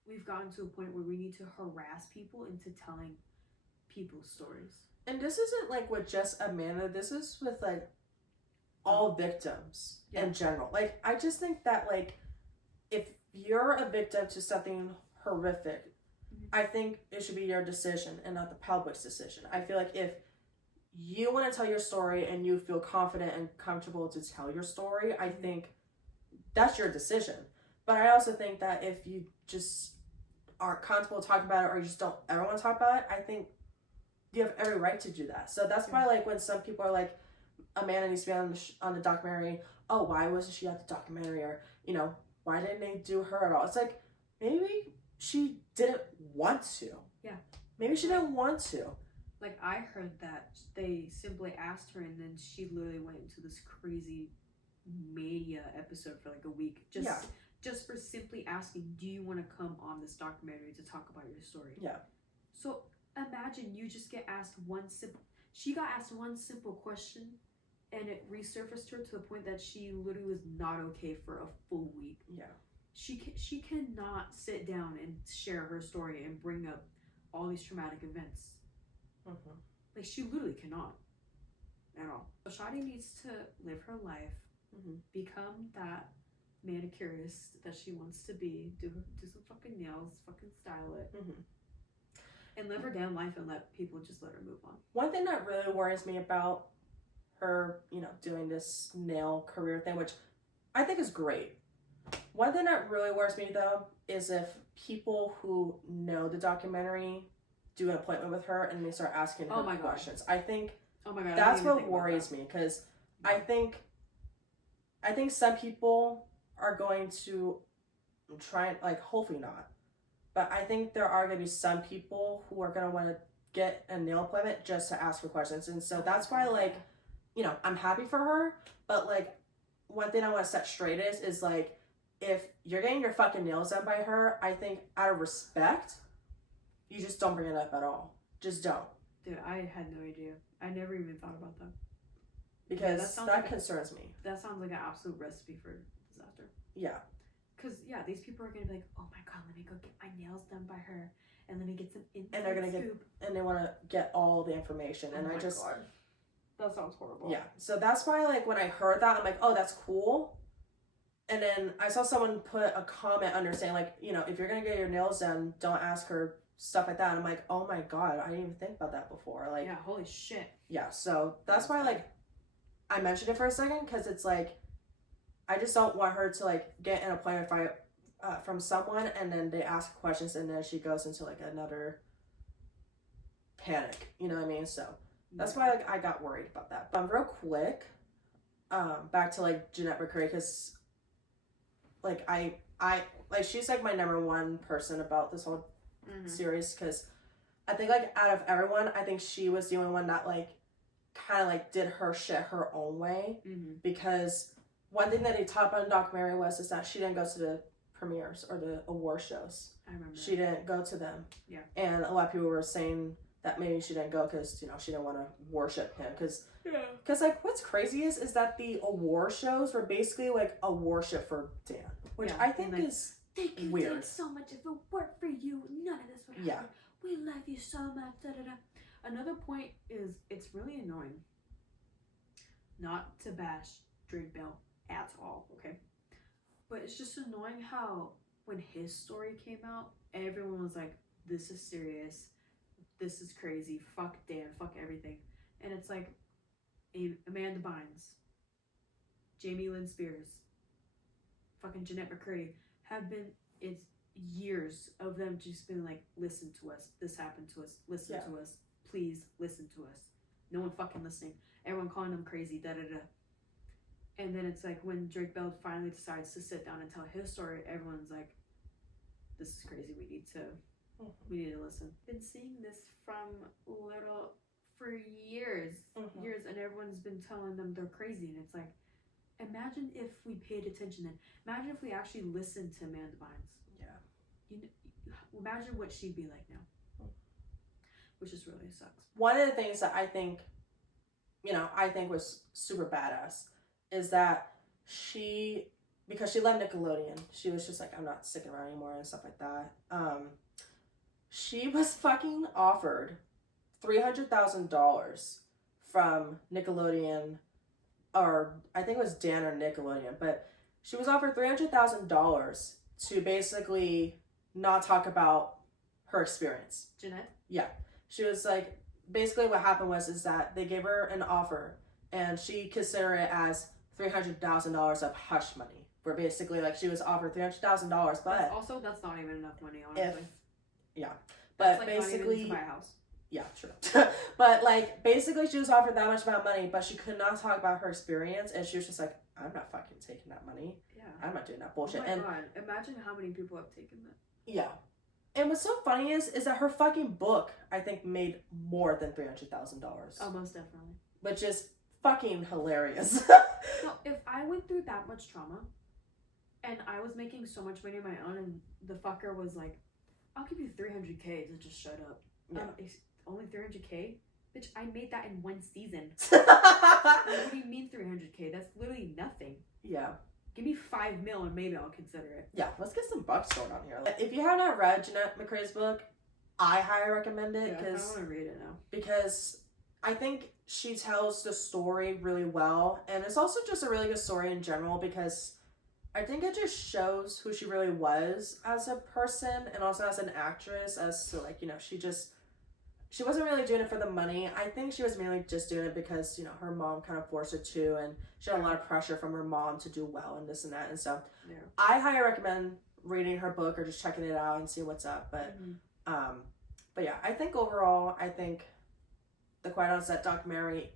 we've gotten to a point where we need to harass people into telling people's stories. and this isn't like with just Amanda, this is with like all victims Yeah. in general. Like I just think that like if you're a victim to something horrific, Mhm. I think it should be your decision and not the public's decision. I feel like if you want to tell your story and you feel confident and comfortable to tell your story, I think that's your decision. But I also think that if you just aren't comfortable talking about it or you just don't ever want to talk about it, I think you have every right to do that. So that's why, like, when some people are like, Amanda needs to be on the documentary, oh, why wasn't she at the documentary? Or, you know, why didn't they do her at all? It's like, maybe she didn't want to. Yeah. Maybe she didn't want to. Like, I heard that they simply asked her, and then she literally went into this crazy media episode for like a week, just for simply asking, do you want to come on this documentary to talk about your story? Yeah. So imagine you just get asked she got asked one simple question, and it resurfaced her to the point that she literally was not okay for a full week. Yeah. She cannot sit down and share her story and bring up all these traumatic events. Mm-hmm. Like, she literally cannot at all. So Shadi needs to live her life, Mm-hmm. become that manicurist that she wants to be, do some fucking nails, fucking style it, Mm-hmm. and live her damn life and let people just let her move on. One thing that really worries me about her, you know, doing this nail career thing, which I think is great. One thing that really worries me though is if people who know the documentary do an appointment with her and they start asking her Oh my God. questions. I think Oh my god, that's what worries me because I think some people are going to try, like, hopefully not, but I think there are going to be some people who are going to want to get a nail appointment just to ask her questions. And so that's why, like, you know, I'm happy for her, but like one thing I want to set straight is like, if you're getting your fucking nails done by her, I think out of respect, you just don't bring it up at all. Just don't. Dude, I had no idea. I never even thought about that. Because that sounds that like a- concerns me. That sounds like an absolute recipe for disaster. Yeah. Because, yeah, these people are going to be like, oh my god, let me go get my nails done by her, and let me get some inside And they're gonna get- scoop. And they want to get all the information. And Oh I my just, God. That sounds horrible. yeah. So that's why, like, when I heard that, I'm like, oh, that's cool. And then I saw someone put a comment under saying, like, you know, if you're going to get your nails done, don't ask her stuff like that. And I'm like, oh my God, I didn't even think about that before. Like, Yeah, holy shit. yeah, so that's why, like, I mentioned it for a second because it's like, I just don't want her to, like, get an appointment from someone and then they ask questions and then she goes into, like, another panic, you know what I mean? So that's why, like, I got worried about that. But real quick, back to, like, Jeanette McCurry, because, like, I like, she's, like, my number one person about this whole series, because I think like out of everyone, I think she was the only one that like kind of like did her shit her own way. Because one thing that they talked about in the documentary was is that she didn't go to the premieres or the award shows. I remember. She didn't go to them. Yeah. And a lot of people were saying that maybe she didn't go because, you know, she didn't want to worship him. Because like, what's crazy is that the award shows were basically like a worship for Dan. Which I think like, is thank you, weird. Dan, so much. If it weren't for you, none of this would happen. Yeah. We love you so much. Da, da, da. Another point is it's really annoying. Not to bash Drake Bell at all, okay? But it's just annoying how when his story came out, everyone was like, this is serious. This is crazy. Fuck Dan. Fuck everything. And it's like Amanda Bynes, Jamie Lynn Spears, fucking Jeanette McCurdy have been, it's years of them just being like, listen to us. This happened to us. Listen to us. Please listen to us. No one fucking listening. Everyone calling them crazy. Da da da. And then it's like when Drake Bell finally decides to sit down and tell his story, everyone's like, this is crazy. We need to listen. Been seeing this from little for years, and everyone's been telling them they're crazy, and it's like, imagine if we paid attention then. Imagine if we actually listened to Amanda Bynes. Yeah. Imagine what she'd be like now. Which just really sucks. One of the things that I think, you know, I think was super badass is that because she left Nickelodeon, she was just like, I'm not sticking around anymore and stuff like that. She was fucking offered $300,000 from Nickelodeon, or I think it was Dan or Nickelodeon, but she was offered $300,000 to basically not talk about her experience. Jeanette? Yeah. She was like, basically what happened is that they gave her an offer and she considered it as $300,000 of hush money. Where basically like she was offered $300,000, but also that's not even enough money, honestly. But that's like basically, not even to buy a house. Yeah, true. But like basically she was offered that much amount of money, but she could not talk about her experience, and she was just like, I'm not fucking taking that money. Yeah. I'm not doing that bullshit. Oh my God. Imagine how many people have taken that. Yeah. And what's so funny is that her fucking book, I think, made more than $300,000. Oh, most definitely. Which is fucking hilarious. No, if I went through that much trauma and I was making so much money on my own and the fucker was like, I'll give you $300K to just shut up. Yeah. It's only $300K? Bitch, I made that in one season. What do you mean $300K? That's literally nothing. Yeah. Give me $5 million and maybe I'll consider it. Yeah, let's get some bucks going on here. If you have not read Jeanette McCurdy's book, I highly recommend it. Yeah, I want to read it now. Because I think she tells the story really well, and it's also just a really good story in general because I think it just shows who she really was as a person and also as an actress, as to like, you know, she wasn't really doing it for the money. I think she was mainly just doing it because, you know, her mom kind of forced her to, and she had a lot of pressure from her mom to do well and this and that and stuff. Yeah. I highly recommend reading her book or just checking it out and see what's up. But yeah, I think overall, the Quiet on Set documentary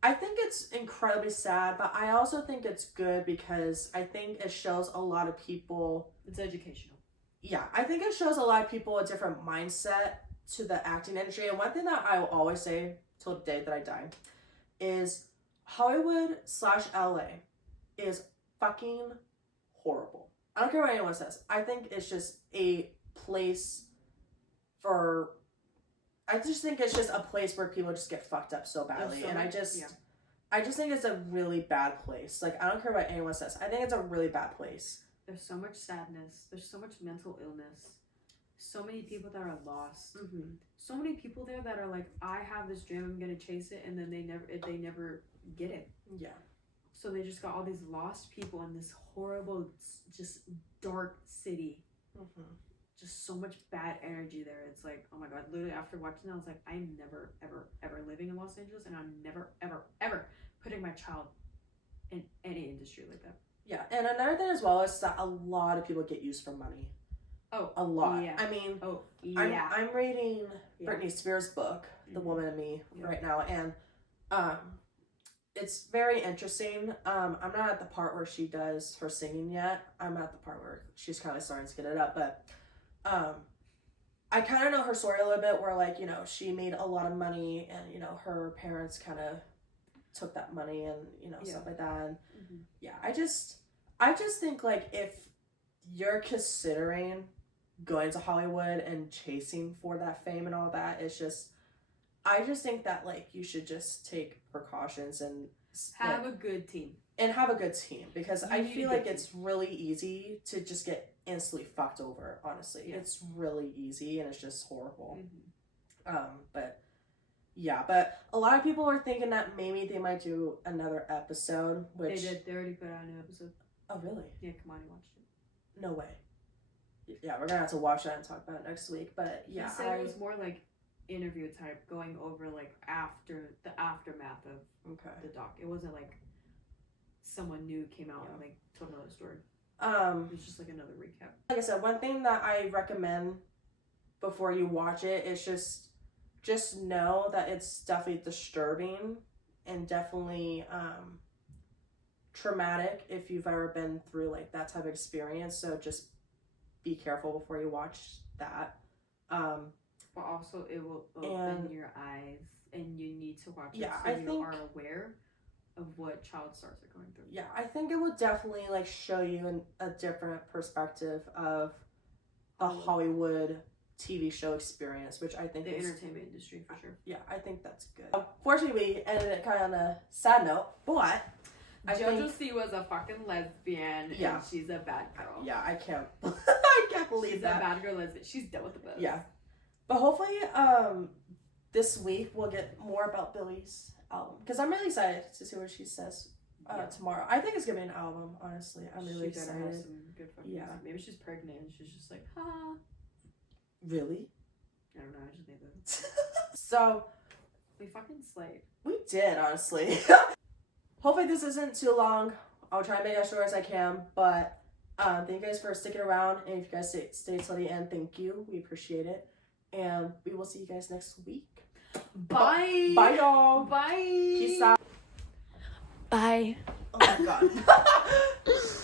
I think it's incredibly sad, but I also think it's good because I think it shows a lot of people. It's educational. Yeah, I think it shows a lot of people a different mindset to the acting industry. And one thing that I will always say till the day that I die is Hollywood/LA is fucking horrible. I don't care what anyone says. I think it's just a place I just think it's just a place where people just get fucked up so badly. And I just think it's a really bad place. Like, I don't care what anyone says. I think it's a really bad place. There's so much sadness. There's so much mental illness. So many people that are lost. Mm-hmm. So many people there that are like, I have this dream, I'm gonna chase it, and then they never get it. Yeah. So they just got all these lost people in this horrible, just dark city. Mm-hmm. Just so much bad energy there. It's like, oh my God, literally after watching that, I was like, I'm never, ever, ever living in Los Angeles, and I'm never, ever, ever putting my child in any industry like that. Yeah, and another thing as well is that a lot of people get used for money. Oh, a lot. Yeah. I mean, yeah. I'm reading Britney Spears' book, The Woman in Me, right now, and it's very interesting. I'm not at the part where she does her singing yet. I'm at the part where she's kind of starting to get it up, but I kind of know her story a little bit where, like, you know, she made a lot of money and, you know, her parents kind of took that money and, you know, stuff like that. And yeah, I just think, like, if you're considering going to Hollywood and chasing for that fame and all that, it's just, I just think that, like, you should just take precautions and Have a good team. And have a good team, because You I need a feel good like team. it's really easy to just get instantly fucked over, honestly. Yeah. It's really easy and it's just horrible. Mm-hmm. But yeah, but a lot of people are thinking that maybe they might do another episode, which... They did. They already put out a new episode. Oh, really? Yeah, Kamani watched it. No way. Yeah, we're gonna have to watch that and talk about it next week, but yeah, He said it was more like interview type, going over like after the aftermath of Okay. the doc. It wasn't like someone new came out and like told another story. It was just like another recap. Like I said, one thing that I recommend before you watch it is just know that it's definitely disturbing and definitely traumatic if you've ever been through like that type of experience. So just be careful before you watch that. But also it will open your eyes, and you need to watch it Yeah, so I you think- are aware of what child stars are going through. Yeah, I think it would definitely like show you a different perspective of the Hollywood TV show experience, which I think The is entertainment industry for sure. yeah, I think that's good. Unfortunately, we ended it kind of on a sad note, but I JoJo think, C was a fucking lesbian, Yeah. and she's a bad girl. yeah, I can't, I can't believe She's that. a bad girl lesbian. She's done with the buzz. Yeah, but hopefully, this week we'll get more about Billy's album, because I'm really excited to see what she says tomorrow. I think it's gonna be an album. Honestly, I'm really She better have excited. some good fucking Yeah. music. Maybe she's pregnant and she's just like, ha. Really? I don't know. I just made that. So We fucking slayed. we did, honestly. Hopefully this isn't too long. I'll try and make it as short as I can, but thank you guys for sticking around, and if you guys stay till the end, thank you. We appreciate it, and we will see you guys next week. Bye. Bye, y'all. Bye. Peace out. Bye. Oh my god.